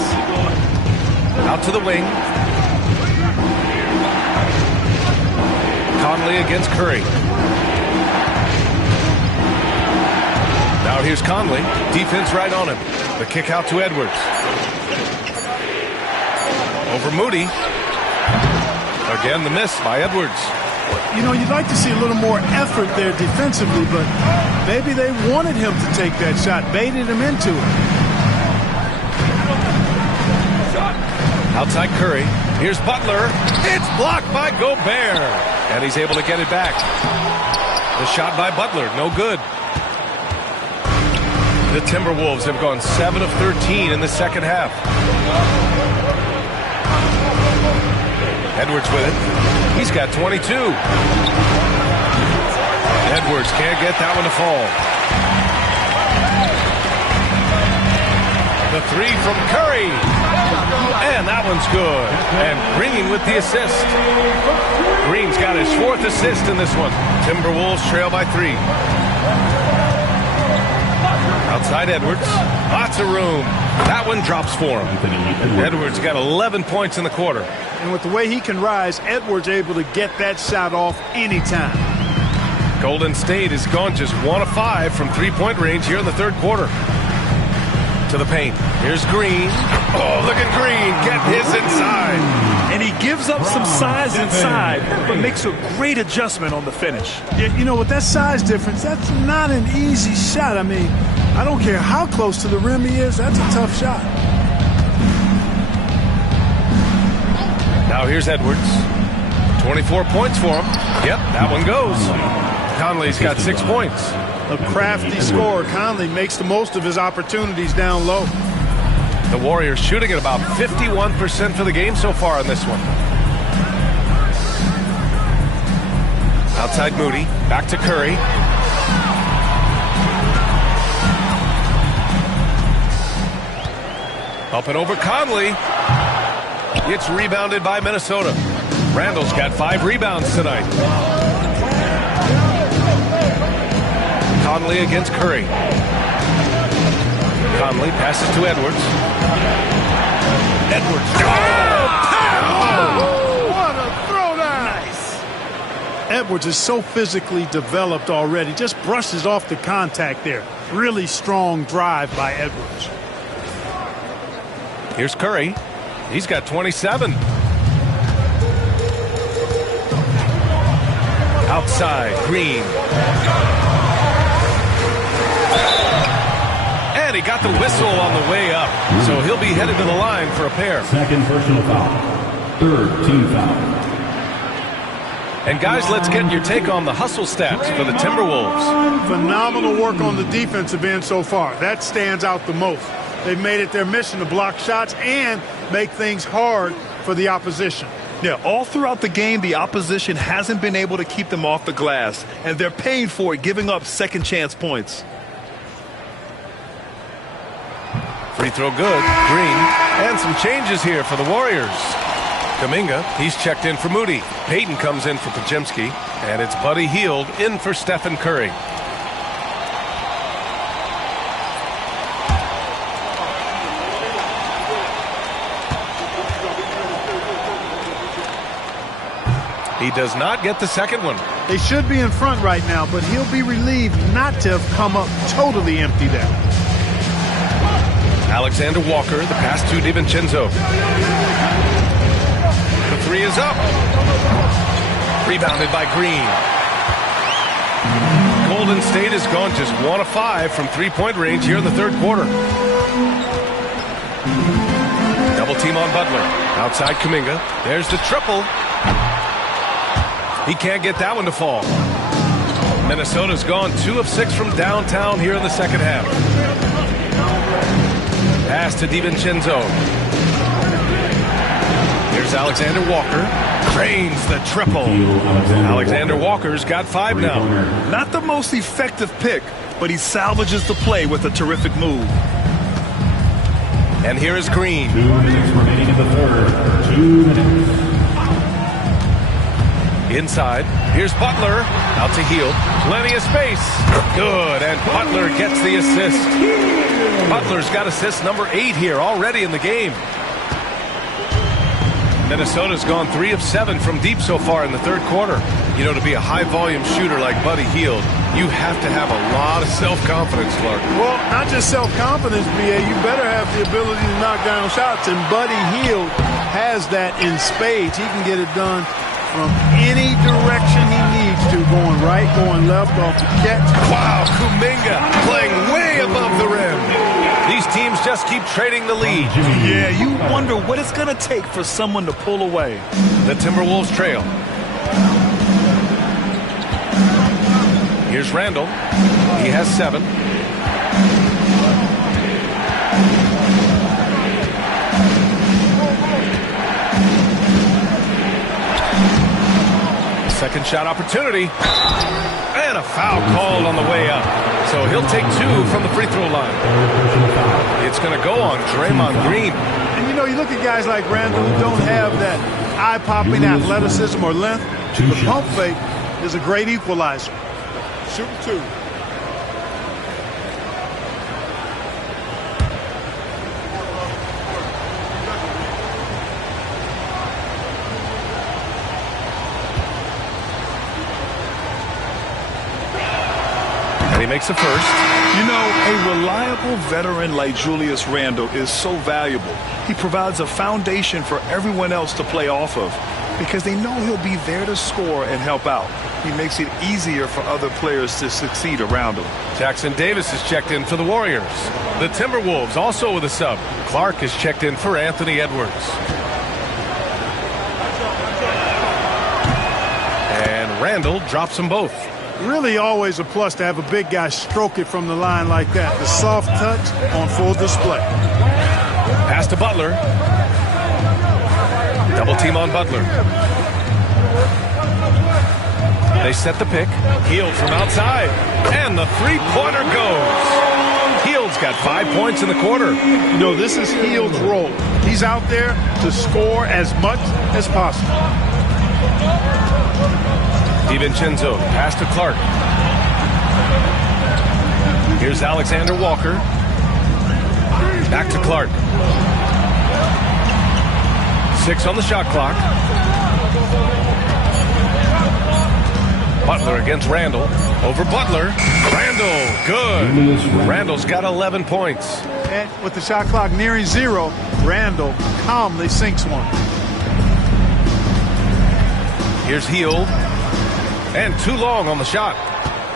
Out to the wing. Conley against Curry. Now here's Conley. Defense right on him. The kick out to Edwards. Over Moody. Again, the miss by Edwards. You know, you'd like to see a little more effort there defensively, but maybe they wanted him to take that shot, baited him into it. Outside Curry. Here's Butler. It's blocked by Gobert. And he's able to get it back. The shot by Butler, no good. The Timberwolves have gone 7 of 13 in the second half. Edwards with it. He's got 22. Edwards can't get that one to fall. The 3 from Curry. And that one's good. And Green with the assist. Green's got his 4th assist in this one. Timberwolves trail by 3. Outside Edwards. Lots of room. That one drops for him. Edwards got 11 points in the quarter. And with the way he can rise, Edwards able to get that shot off anytime. Golden State has gone just 1 of 5 from three-point range here in the third quarter. To the paint. Here's Green. Oh, look at Green. Get his inside. And he gives up some size inside, but makes a great adjustment on the finish. Yeah, you know, with that size difference, that's not an easy shot. I mean, I don't care how close to the rim he is. That's a tough shot. Now here's Edwards. 24 points for him. Yep, that one goes. Conley's got 6 points. A crafty scorer. Conley makes the most of his opportunities down low. The Warriors shooting at about 51% for the game so far in this one. Outside Moody. Back to Curry. Up and over Conley. It's rebounded by Minnesota. Randall's got 5 rebounds tonight. Conley against Curry. Conley passes to Edwards. Edwards. Oh, what a throwdown. Nice. Edwards is so physically developed already. Just brushes off the contact there. Really strong drive by Edwards. Here's Curry. He's got 27. Outside, Green. And he got the whistle on the way up. So he'll be headed to the line for a pair. Second personal foul. Third team foul. And guys, let's get your take on the hustle stats for the Timberwolves. Phenomenal work on the defensive end so far. That stands out the most. They've made it their mission to block shots and make things hard for the opposition. Yeah, all throughout the game, the opposition hasn't been able to keep them off the glass, and they're paying for it, giving up second chance points. Free throw good. Green. And some changes here for the Warriors. Kuminga, he's checked in for Moody. Payton comes in for Podziemski. And it's Buddy Hield in for Stephen Curry. He does not get the second one. They should be in front right now, but he'll be relieved not to have come up totally empty there. Alexander Walker, the pass to DiVincenzo. The three is up. Rebounded by Green. Golden State has gone just 1 of 5 from three-point range here in the third quarter. Double team on Butler. Outside Kuminga. There's the triple. He can't get that one to fall. Minnesota's gone 2 of 6 from downtown here in the second half. Pass to DiVincenzo. Here's Alexander Walker. Drains the triple. Alexander Walker's got 5 now. Not the most effective pick, but he salvages the play with a terrific move. And here is Green. 2 minutes remaining in the third. 2 minutes. Inside, here's Butler, out to Hield, plenty of space, good, and Butler gets the assist. Butler's got assist number 8 here already in the game. Minnesota's gone 3 of 7 from deep so far in the third quarter. You know, to be a high-volume shooter like Buddy Hield, you have to have a lot of self-confidence, Clark. Well, not just self-confidence, B.A. You better have the ability to knock down shots, and Buddy Hield has that in spades. He can get it done from any direction he needs to, going right, going left, off the catch. Wow, Kuminga playing way above the rim. These teams just keep trading the lead. Yeah, you wonder what it's going to take for someone to pull away. The Timberwolves trail. Here's Randall. He has 7. Second shot opportunity. And a foul called on the way up. So he'll take 2 from the free throw line. It's going to go on Draymond Green. And you know, you look at guys like Randall who don't have that eye-popping athleticism or length. The pump fake is a great equalizer. Shooting 2. He makes a first. You know, a reliable veteran like Julius Randle is so valuable. He provides a foundation for everyone else to play off of because they know he'll be there to score and help out. He makes it easier for other players to succeed around him. Jackson Davis is checked in for the Warriors. The Timberwolves also with a sub. Clark is checked in for Anthony Edwards. And Randle drops them both. Really always a plus to have a big guy stroke it from the line like that. The soft touch on full display. Pass to Butler. Double team on Butler. They set the pick. Hield from outside. And the three-pointer goes. Hield's got 5 points in the quarter. You know, this is Hield's role. He's out there to score as much as possible. DiVincenzo, pass to Clark. Here's Alexander Walker. Back to Clark. 6 on the shot clock. Butler against Randle. Over Butler. Randle, good. Randle's got 11 points. And with the shot clock nearing 0, Randle calmly sinks one. Here's Hield. And too long on the shot.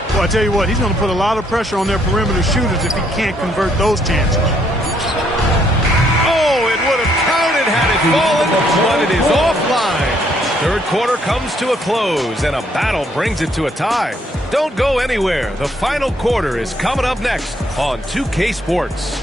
Well, I tell you what, he's going to put a lot of pressure on their perimeter shooters if he can't convert those chances. Oh, it would have counted had it fallen, but it is offline. Third quarter comes to a close, and a battle brings it to a tie. Don't go anywhere. The final quarter is coming up next on 2K Sports.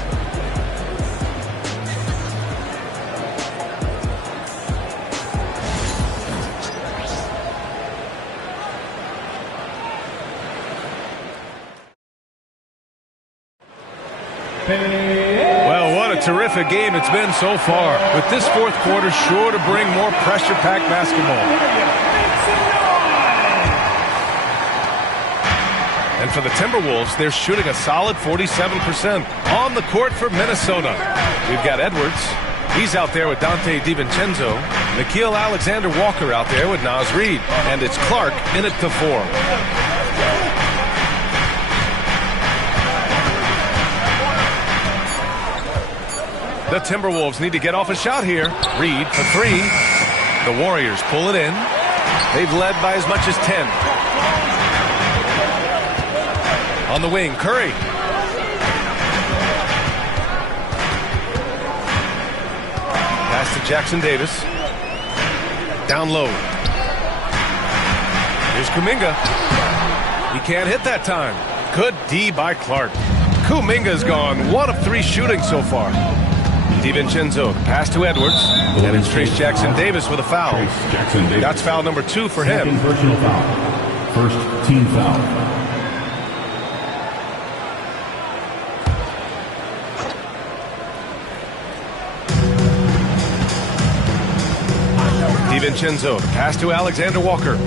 Well, what a terrific game it's been so far. With this fourth quarter sure to bring more pressure-packed basketball. And for the Timberwolves, they're shooting a solid 47% on the court for Minnesota. We've got Edwards. He's out there with Dante DiVincenzo. Nickeil Alexander-Walker out there with Naz Reid. And it's Clark in at the 4. The Timberwolves need to get off a shot here. Reid for 3. The Warriors pull it in. They've led by as much as 10. On the wing, Curry. Pass to Jackson Davis. Down low. Here's Kuminga. He can't hit that time. Good D by Clark. Kuminga's gone 1 of 3 shooting so far. DiVincenzo, pass to Edwards, and it's Trace Jackson Davis with a foul. That's foul number 2 for him. Second personal foul. First team foul. DiVincenzo, pass to Alexander Walker.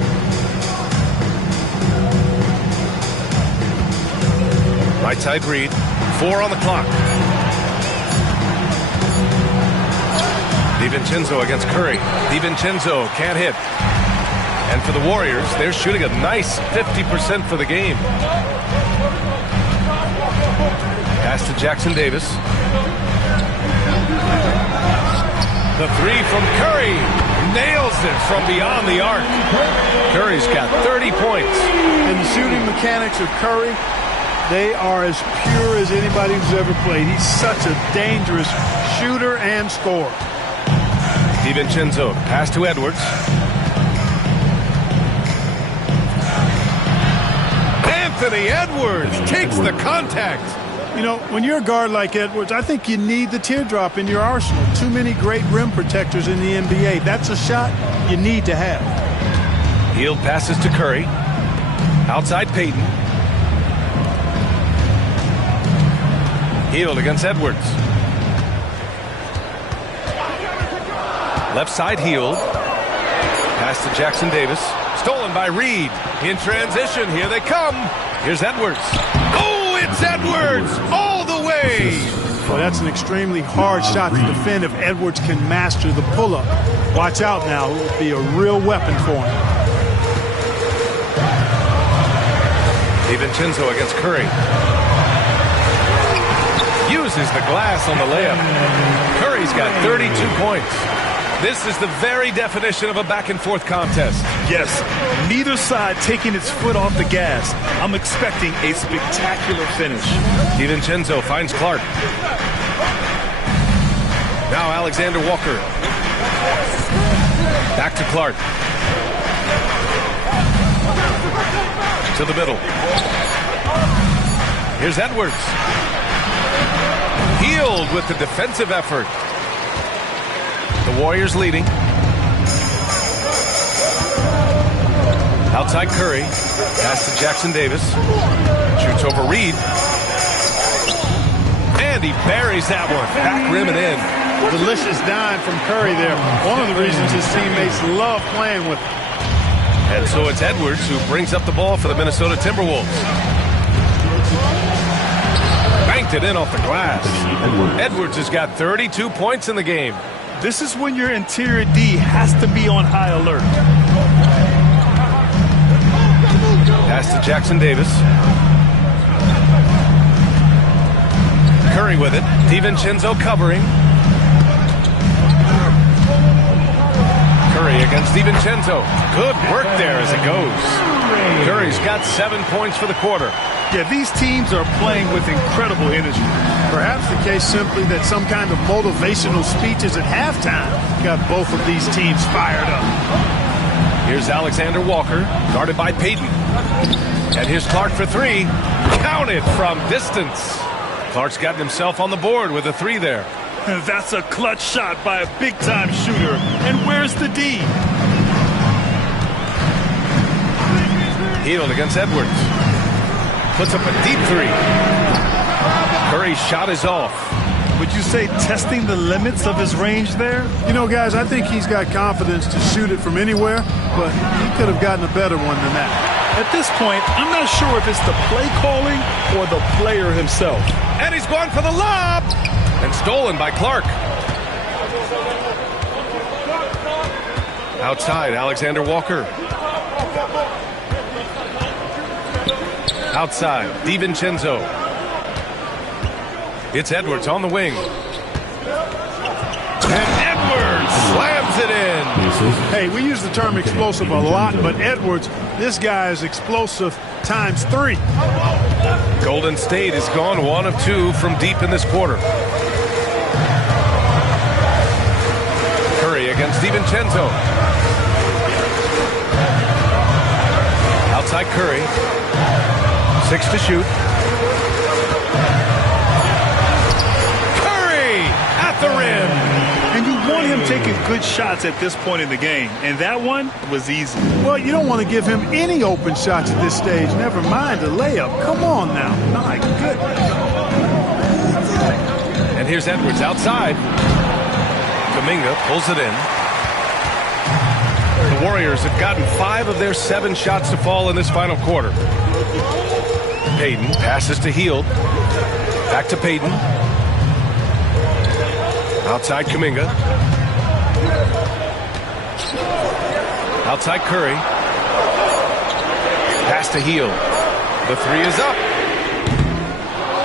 Right side Reid, 4 on the clock. DiVincenzo against Curry. DiVincenzo can't hit. And for the Warriors, they're shooting a nice 50% for the game. Pass to Jackson Davis. The 3 from Curry. Nails it from beyond the arc. Curry's got 30 points. And the shooting mechanics of Curry, they are as pure as anybody who's ever played. He's such a dangerous shooter and scorer. DiVincenzo, pass to Edwards. Anthony Edwards takes the contact. You know, when you're a guard like Edwards, I think you need the teardrop in your arsenal. Too many great rim protectors in the NBA. That's a shot you need to have. Hield passes to Curry. Outside Payton. Hield against Edwards. Left side Hield. Pass to Jackson Davis. Stolen by Reid. In transition, here they come. Here's Edwards. Oh, it's Edwards all the way. Well, that's an extremely hard shot to defend if Edwards can master the pull-up. Watch out now. It will be a real weapon for him. DiVincenzo against Curry. Uses the glass on the layup. Curry's got 32 points. This is the very definition of a back-and-forth contest. Yes, neither side taking its foot off the gas. I'm expecting a spectacular finish. DiVincenzo finds Clark. Now Alexander Walker. Back to Clark. To the middle. Here's Edwards. Healed with the defensive effort. The Warriors leading. Outside Curry. Pass to Jackson Davis. Shoots over Reed. And he buries that one. Back rim and in. Delicious dime from Curry there. One of the reasons his teammates love playing with him. And so it's Edwards who brings up the ball for the Minnesota Timberwolves. Banked it in off the glass. Edwards has got 32 points in the game. This is when your interior D has to be on high alert. Pass to Jackson Davis. Curry with it. DiVincenzo covering. Curry against DiVincenzo. Good work there as it goes. Curry's got 7 points for the quarter. Yeah, these teams are playing with incredible energy. Perhaps the case simply that some kind of motivational speeches at halftime got both of these teams fired up. Here's Alexander Walker, guarded by Payton. And here's Clark for three. Counted from distance. Clark's gotten himself on the board with a three there. That's a clutch shot by a big-time shooter. And where's the D? Healed against Edwards. Puts up a deep three. Curry's shot is off. Would you say testing the limits of his range there? You know, guys, I think he's got confidence to shoot it from anywhere, but he could have gotten a better one than that. At this point, I'm not sure if it's the play calling or the player himself. And he's gone for the lob! And stolen by Clark. Outside, Alexander Walker. Outside, DiVincenzo. It's Edwards on the wing. And Edwards slams it in. Hey, we use the term explosive a lot, but Edwards, this guy is explosive times 3. Golden State has gone 1 of 2 from deep in this quarter. Curry against DiVincenzo. Outside Curry. 6 to shoot. Curry at the rim. And you want him taking good shots at this point in the game. And that one was easy. Well, you don't want to give him any open shots at this stage. Never mind a layup. Come on now. My goodness. And here's Edwards outside. Kuminga pulls it in. The Warriors have gotten 5 of their 7 shots to fall in this final quarter. Payton passes to Hield. Back to Payton. Outside Kuminga. Outside Curry. Pass to Hield. The three is up.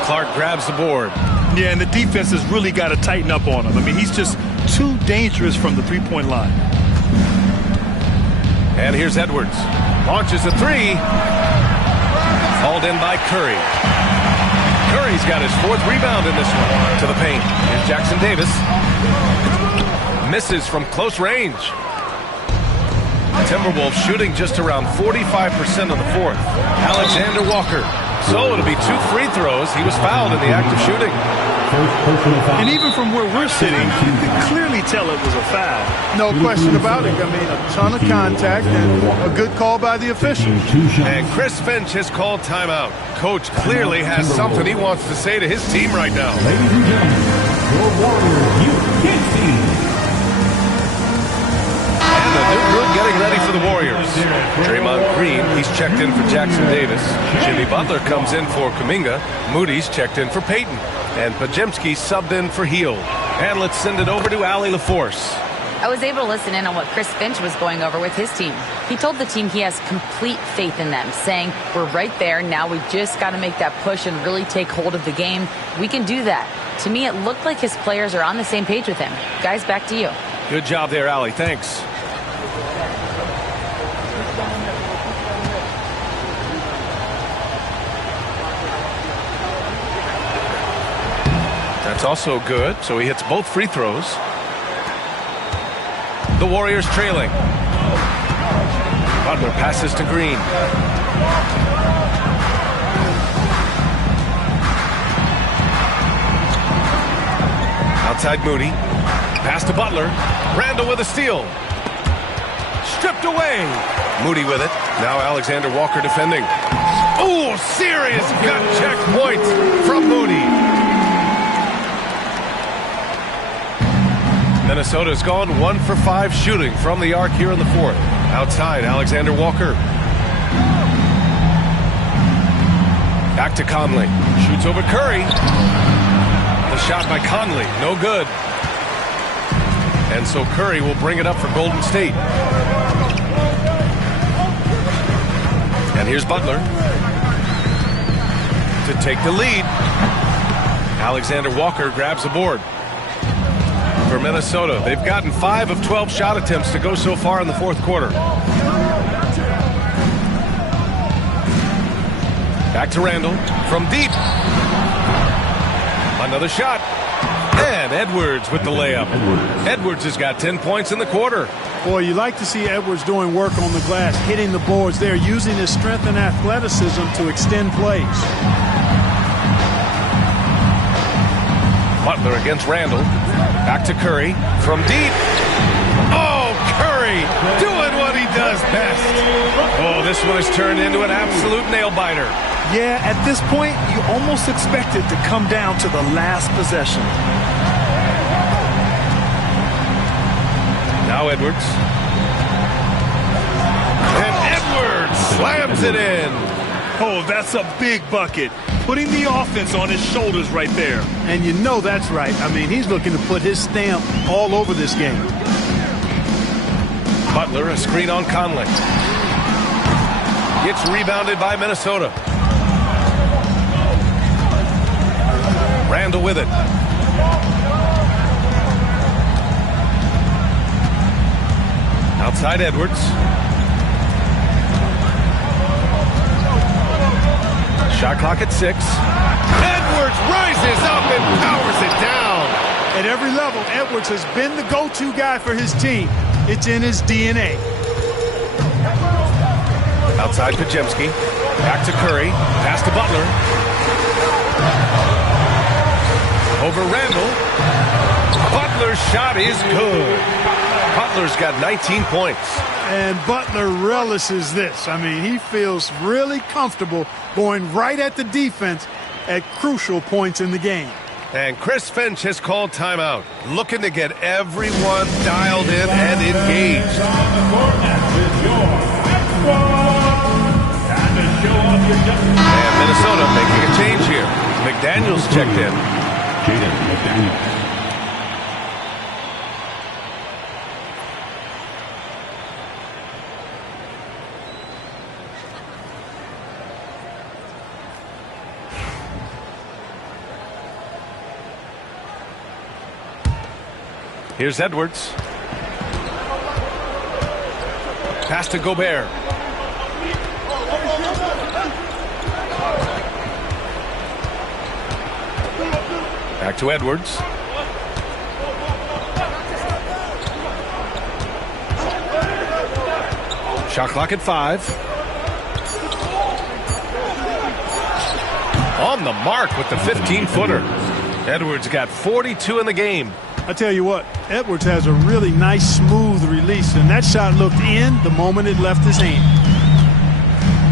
Clark grabs the board. Yeah, and the defense has really got to tighten up on him. I mean, he's just too dangerous from the three-point line. And here's Edwards. Launches a three. Hauled in by Curry. Curry's got his 4th rebound in this one. To the paint. Here's Jackson Davis. Misses from close range. Timberwolves shooting just around 45% on the 4th. Alexander Walker. So it'll be 2 free throws. He was fouled in the act of shooting. And even from where we're sitting, you can clearly tell it was a foul. No question about it. I mean, a ton of contact and a good call by the official. And Chris Finch has called timeout. Coach clearly has something he wants to say to his team right now. Ladies and gentlemen, your Warriors U.K. team. And the new group getting ready for the Warriors. Draymond Green, he's checked in for Jackson Davis. Jimmy Butler comes in for Kuminga. Moody's checked in for Payton. And Pajemski subbed in for Hield. And let's send it over to Allie LaForce. I was able to listen in on what Chris Finch was going over with his team. He told the team he has complete faith in them, saying, we're right there, now we just got to make that push and really take hold of the game. We can do that. To me, it looked like his players are on the same page with him. Guys, back to you. Good job there, Allie. Thanks. That's also good, so he hits both free throws. The Warriors trailing. Butler passes to Green. Outside Moody. Pass to Butler. Randall with a steal. Stripped away. Moody with it. Now Alexander Walker defending. Oh, serious gut check point from Moody. Minnesota's gone 1 for 5 shooting from the arc here in the fourth. Outside, Alexander Walker. Back to Conley. Shoots over Curry. The shot by Conley, no good. And so Curry will bring it up for Golden State. And here's Butler to take the lead. Alexander Walker grabs the board. For Minnesota, they've gotten 5 of 12 shot attempts to go so far in the fourth quarter. Back to Randall from deep. Another shot. And Edwards with the layup. Edwards has got 10 points in the quarter. Boy, you like to see Edwards doing work on the glass, hitting the boards there, using his strength and athleticism to extend plays. Butler against Randall. Back to Curry from deep. Oh, Curry doing what he does best. Oh, this one has turned into an absolute nail-biter. Yeah, at this point, you almost expect it to come down to the last possession. Now Edwards. And Edwards slams it in. Oh, that's a big bucket. Putting the offense on his shoulders right there. And you know that's right. I mean, he's looking to put his stamp all over this game. Butler, a screen on Conley. Gets rebounded by Minnesota. Randall with it. Outside Edwards. Shot clock at 6. Edwards rises up and powers it down. At every level, Edwards has been the go-to guy for his team. It's in his DNA. Outside Pajemski. Back to Curry. Pass to Butler. Over Randall. Butler's shot is good. Butler's got 19 points. And Butler relishes this. I mean, he feels really comfortable going right at the defense at crucial points in the game. And Chris Finch has called timeout, looking to get everyone dialed in and engaged. And Minnesota making a change here. McDaniels checked in. Here's Edwards. Pass to Gobert. Back to Edwards. Shot clock at 5. On the mark with the 15-footer. Edwards got 42 in the game. I tell you what, Edwards has a really nice, smooth release, and that shot looked in the moment it left his hand.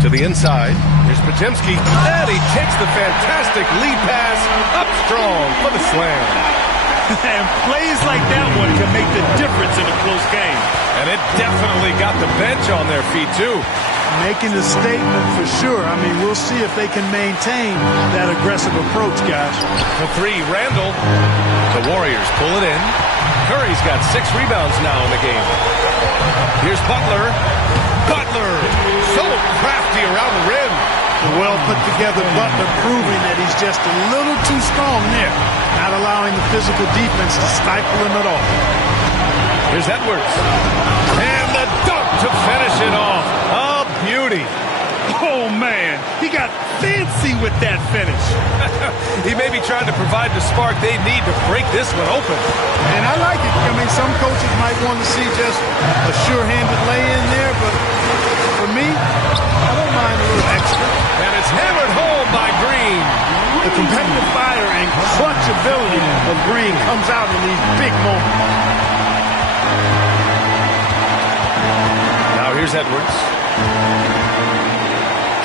To the inside, here's Pajemski, and he takes the fantastic lead pass up strong for the slam. And plays like that one can make the difference in a close game. And it definitely got the bench on their feet, too. Making a statement for sure. I mean, we'll see if they can maintain that aggressive approach, guys. For 3, Randall. The Warriors pull it in. Curry's got 6 rebounds now in the game. Here's Butler. Butler, so crafty around the rim. The well put together Butler proving that he's just a little too strong there, not allowing the physical defense to stifle him at all. Here's Edwards. And the dunk to finish it off. A beauty. Oh, man, he got fancy with that finish. He may be trying to provide the spark they need to break this one open. And I like it. I mean, some coaches might want to see just a sure-handed lay-in there, but for me, I don't mind a little extra. And it's hammered home by Green. The competitive fire and clutch ability of Green comes out in these big moments. Now here's Edwards.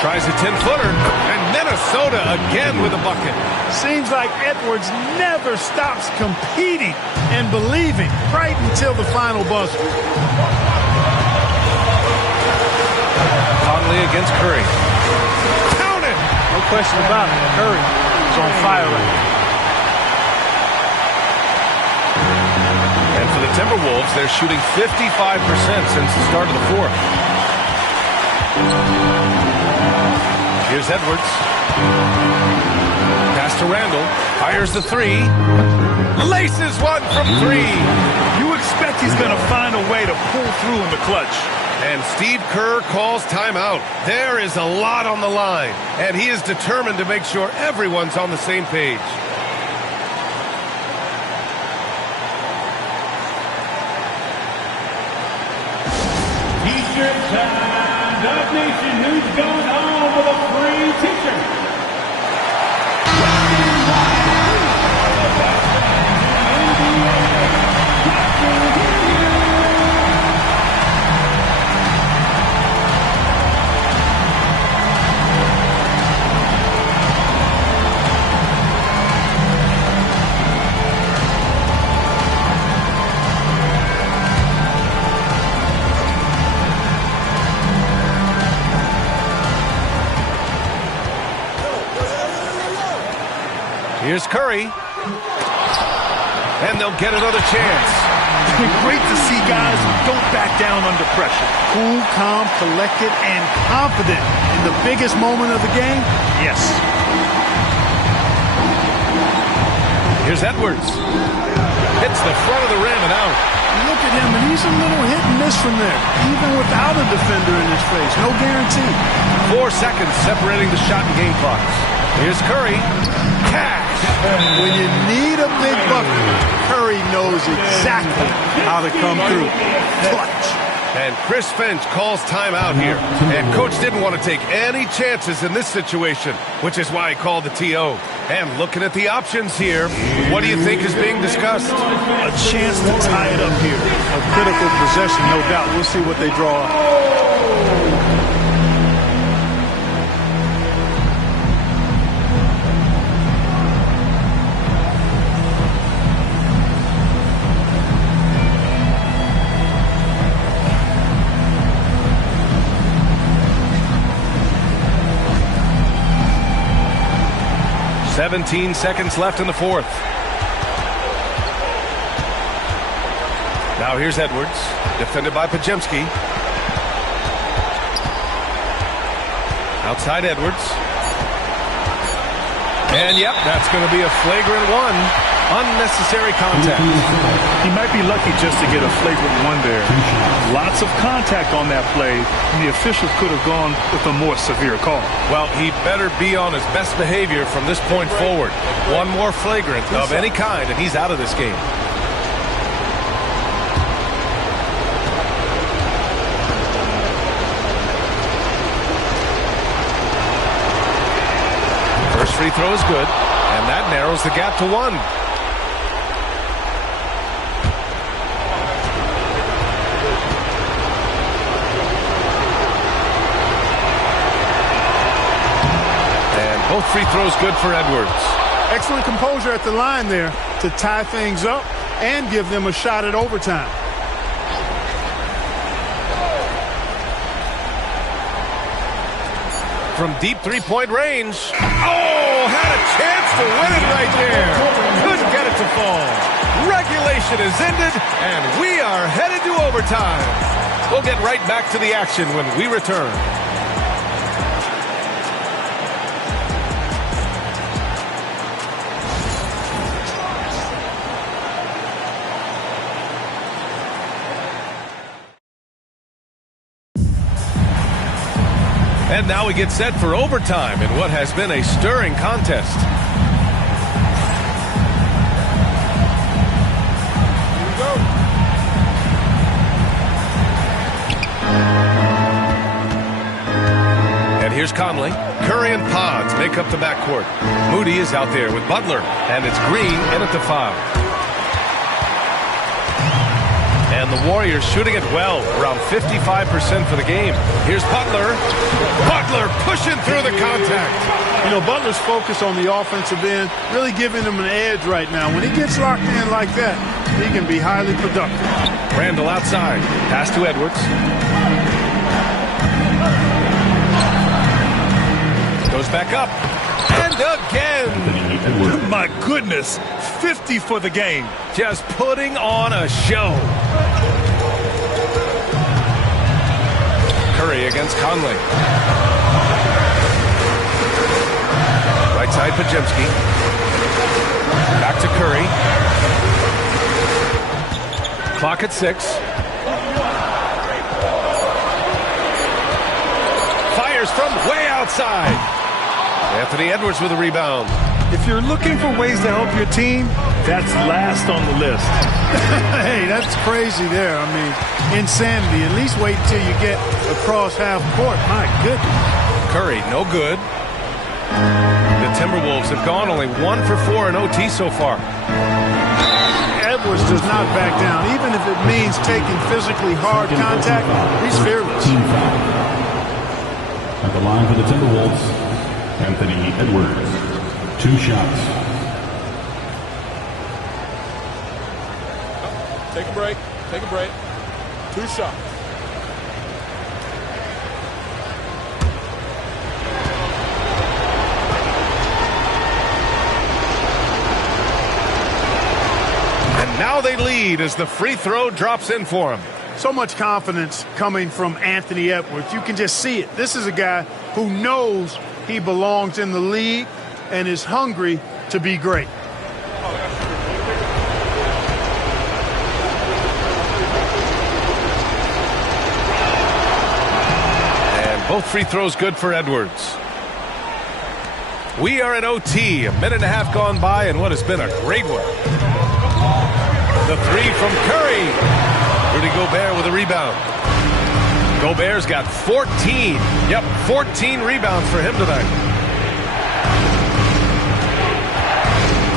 Tries a 10-footer, and Minnesota again with a bucket. Seems like Edwards never stops competing and believing right until the final buzzer. Conley against Curry. Count it! No question about it. Curry is on fire right now. And for the Timberwolves, they're shooting 55% since the start of the fourth. Here's Edwards. Pass to Randall. Fires the 3. Laces one from 3. You expect he's going to find a way to pull through in the clutch. And Steve Kerr calls timeout. There is a lot on the line, and he is determined to make sure everyone's on the same page. T-shirt time. Dub Nation, who's going home with a free T-shirt? Here's Curry. And they'll get another chance. Great to see guys who don't back down under pressure. Cool, calm, collected, and confident in the biggest moment of the game? Yes. Here's Edwards. Hits the front of the rim and out. Look at him, and he's a little hit and miss from there, even without a defender in his face. No guarantee. 4 seconds separating the shot and game clocks. Here's Curry. Cash. When you need a big bucket, Curry knows exactly how to come through. Clutch. And Chris Finch calls timeout here. And Coach didn't want to take any chances in this situation, which is why he called the TO. And looking at the options here, what do you think is being discussed? A chance to tie it up here. A critical possession, no doubt. We'll see what they draw up. "17 seconds left in the fourth. Now here's Edwards, defended by Pajemski. Outside Edwards. And yep, that's going to be a flagrant 1. Unnecessary contact. He might be lucky just to get a flagrant 1 there. Lots of contact on that play, and the officials could have gone with a more severe call. Well, he better be on his best behavior from this point forward. One more flagrant of any kind, and he's out of this game. First free throw is good, and that narrows the gap to 1. Both free throws good for Edwards. Excellent composure at the line there to tie things up and give them a shot at overtime. From deep three-point range. Oh, had a chance to win it right there. Couldn't get it to fall. Regulation is ended, and we are headed to overtime. We'll get right back to the action when we return. And now we get set for overtime in what has been a stirring contest. Here we go. And here's Conley. Curry and Pods make up the backcourt. Moody is out there with Butler, and it's Green in at the foul. And the Warriors shooting it well, around 55% for the game. Here's Butler. Butler pushing through the contact. You know, Butler's focus on the offensive end really giving him an edge right now. When he gets locked in like that, he can be highly productive. Randall outside. Pass to Edwards. Goes back up. And again. My goodness, 50 for the game. Just putting on a show. Curry against Conley. Right side, Pajemski. Back to Curry. Clock at 6. Fires from way outside. Anthony Edwards with a rebound. If you're looking for ways to help your team, that's last on the list. Hey, that's crazy there. I mean, insanity. At least wait until you get across half court. My goodness. Curry, no good. The Timberwolves have gone only 1 for 4 in OT so far. Edwards does not back down. Even if it means taking physically hard contact, he's fearless. Team foul. At the line for the Timberwolves, Anthony Edwards. 2 shots. Take a break. Take a break. 2 shots. And now they lead as the free throw drops in for him. So much confidence coming from Anthony Edwards. You can just see it. This is a guy who knows he belongs in the league and is hungry to be great. And both free throws good for Edwards. We are at OT, a minute and a half gone by, and what has been a great one. The 3 from Curry. Rudy Gobert with a rebound. Gobert's got 14. Yep, 14 rebounds for him tonight.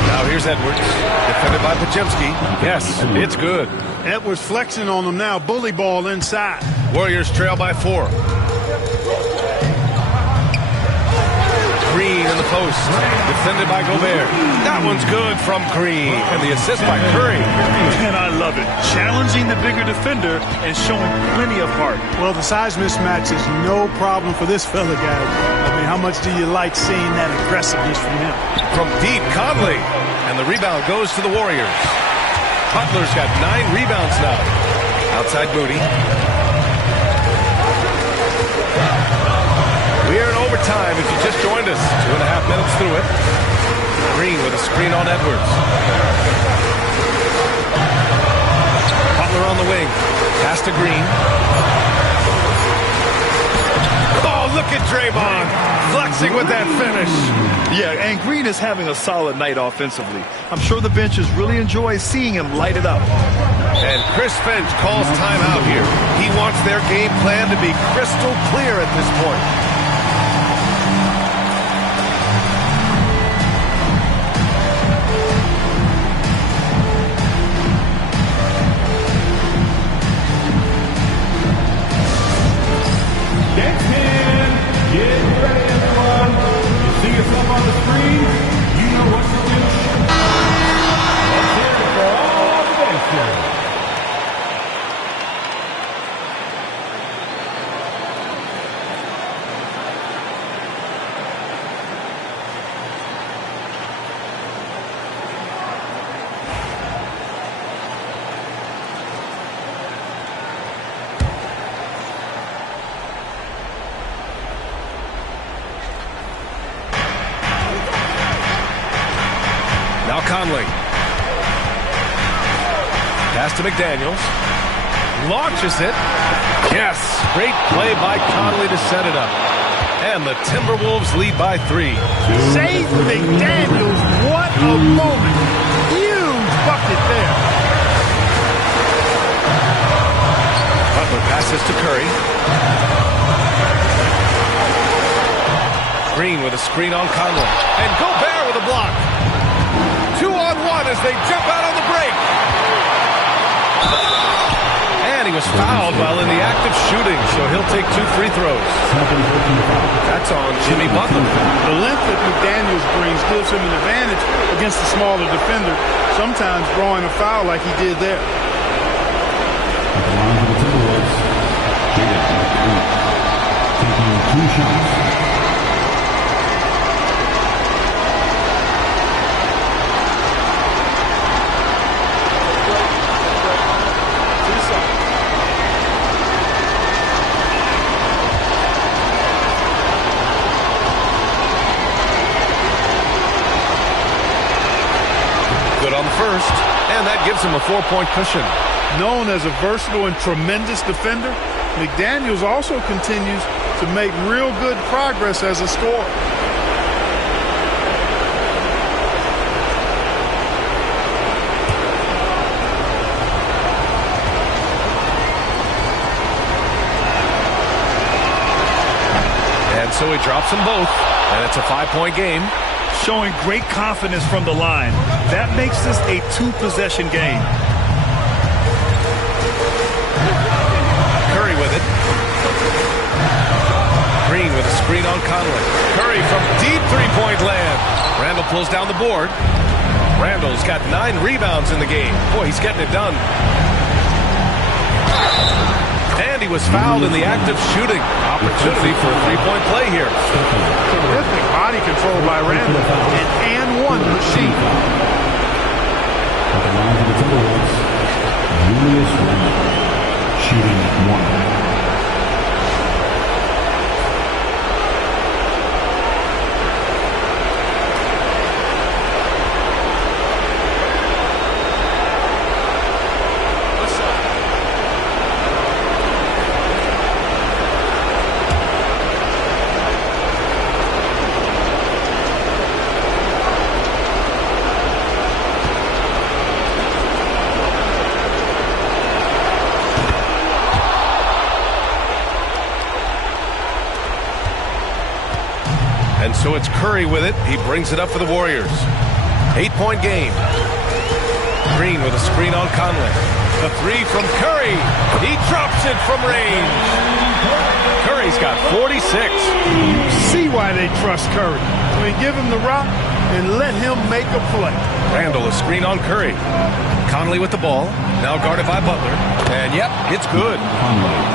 Now here's Edwards, defended by Pajemski. Yes, it's good. Edwards flexing on them now. Bully ball inside. Warriors trail by 4. Green in the post, defended by Gobert. That one's good from Green, and the assist by Curry. And I love it. Challenging the bigger defender and showing plenty of heart. Well, the size mismatch is no problem for this fella, guys. I mean, how much do you like seeing that aggressiveness from him? From deep, Conley. And the rebound goes to the Warriors. Butler's got 9 rebounds now. Outside Moody. We are in overtime if you just joined us. 2.5 minutes through it. Green with a screen on Edwards. Butler on the wing. Pass to Green. Oh, look at Draymond flexing with that finish. Yeah, and Green is having a solid night offensively. I'm sure the benches really enjoy seeing him light it up. And Chris Finch calls timeout here. He wants their game plan to be crystal clear at this point. Get ready, everyone. You see yourself on the screen, you know what to do. Let's hear it for all the bases. Conley. Pass to McDaniels. Launches it. Yes, great play by Conley to set it up. And the Timberwolves lead by 3. Save McDaniels, what a moment. Huge bucket there. Butler passes to Curry. Green with a screen on Conley. And Gobert with a block. 2-on-1 as they jump out on the break. And he was fouled while in the act of shooting, so he'll take 2 free throws. That's on Jimmy Butler. The length that McDaniels brings gives him an advantage against the smaller defender, sometimes drawing a foul like he did there. Taking 2 shots. Good on the first, and that gives him a 4-point cushion. Known as a versatile and tremendous defender, McDaniels also continues to make real good progress as a scorer. And so he drops them both, and it's a 5-point game. Showing great confidence from the line. That makes this a 2-possession game. Curry with it. Green with a screen on Conley. Curry from deep 3-point land. Randall pulls down the board. Randall's got 9 rebounds in the game. Boy, he's getting it done. And he was fouled in the act of shooting. Opportunity for a 3-point play here. Terrific body control by Randall. An and-one machine. At the line for the Timberwolves, Julius Randle, shooting 1. And so it's Curry with it. He brings it up for the Warriors. 8-point game. Green with a screen on Conley. The 3 from Curry. He drops it from range. Curry's got 46. See why they trust Curry. I mean, give him the rock and let him make a play. Randall, a screen on Curry. Conley with the ball. Now guarded by Butler. And yep, it's good.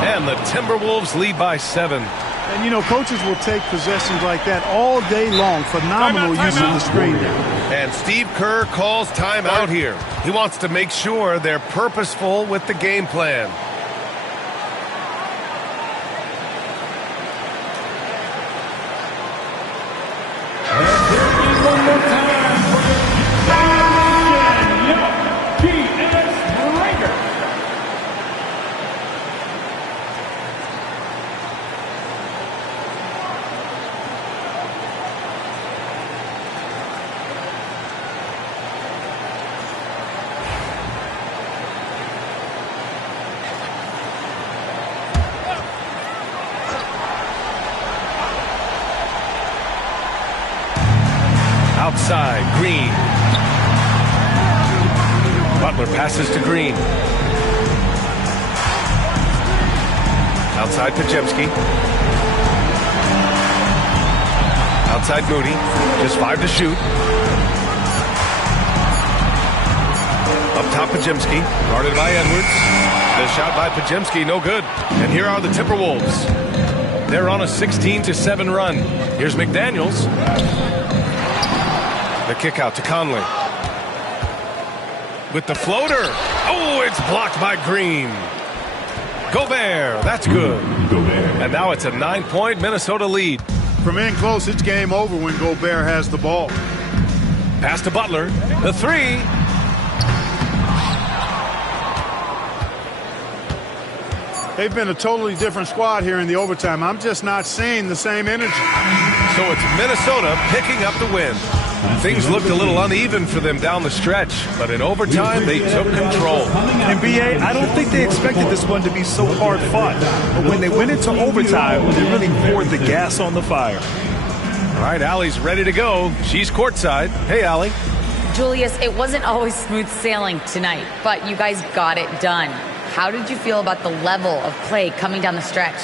And the Timberwolves lead by 7. And, you know, coaches will take possessions like that all day long. Phenomenal use of the screen there. And Steve Kerr calls timeout here. He wants to make sure they're purposeful with the game plan. One more time for the PS Breaker. Outside, Green. Butler passes to Green. Outside, Pajemski. Outside, Moody. Just 5 to shoot. Up top, Pajemski. Guarded by Edwards. The shot by Pajemski, no good. And here are the Timberwolves. They're on a 16-7 run. Here's McDaniels. The kick out to Conley. With the floater. Oh, it's blocked by Green. Gobert, that's good. And now it's a 9-point Minnesota lead. From in close, it's game over when Gobert has the ball. Pass to Butler. The three. They've been a totally different squad here in the overtime. I'm just not seeing the same energy. So it's Minnesota picking up the win. Things looked a little uneven for them down the stretch, but in overtime, they took control. And BA, I don't think they expected this one to be so hard fought. But when they went into overtime, they really poured the gas on the fire. All right, Allie's ready to go. She's courtside. Hey, Allie. Julius, it wasn't always smooth sailing tonight, but you guys got it done. How did you feel about the level of play coming down the stretch?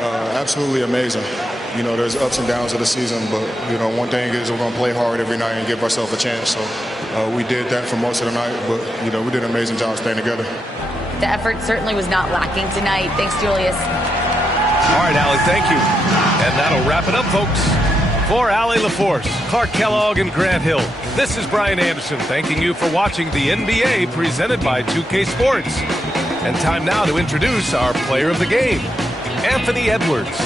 Absolutely amazing. You know, there's ups and downs of the season, but, you know, one thing is we're going to play hard every night and give ourselves a chance. So we did that for most of the night, but, you know, we did an amazing job staying together. The effort certainly was not lacking tonight. Thanks, Julius. All right, Allie, thank you. And that'll wrap it up, folks. For Allie LaForce, Clark Kellogg, and Grant Hill, this is Brian Anderson thanking you for watching the NBA presented by 2K Sports. And time now to introduce our player of the game, Anthony Edwards.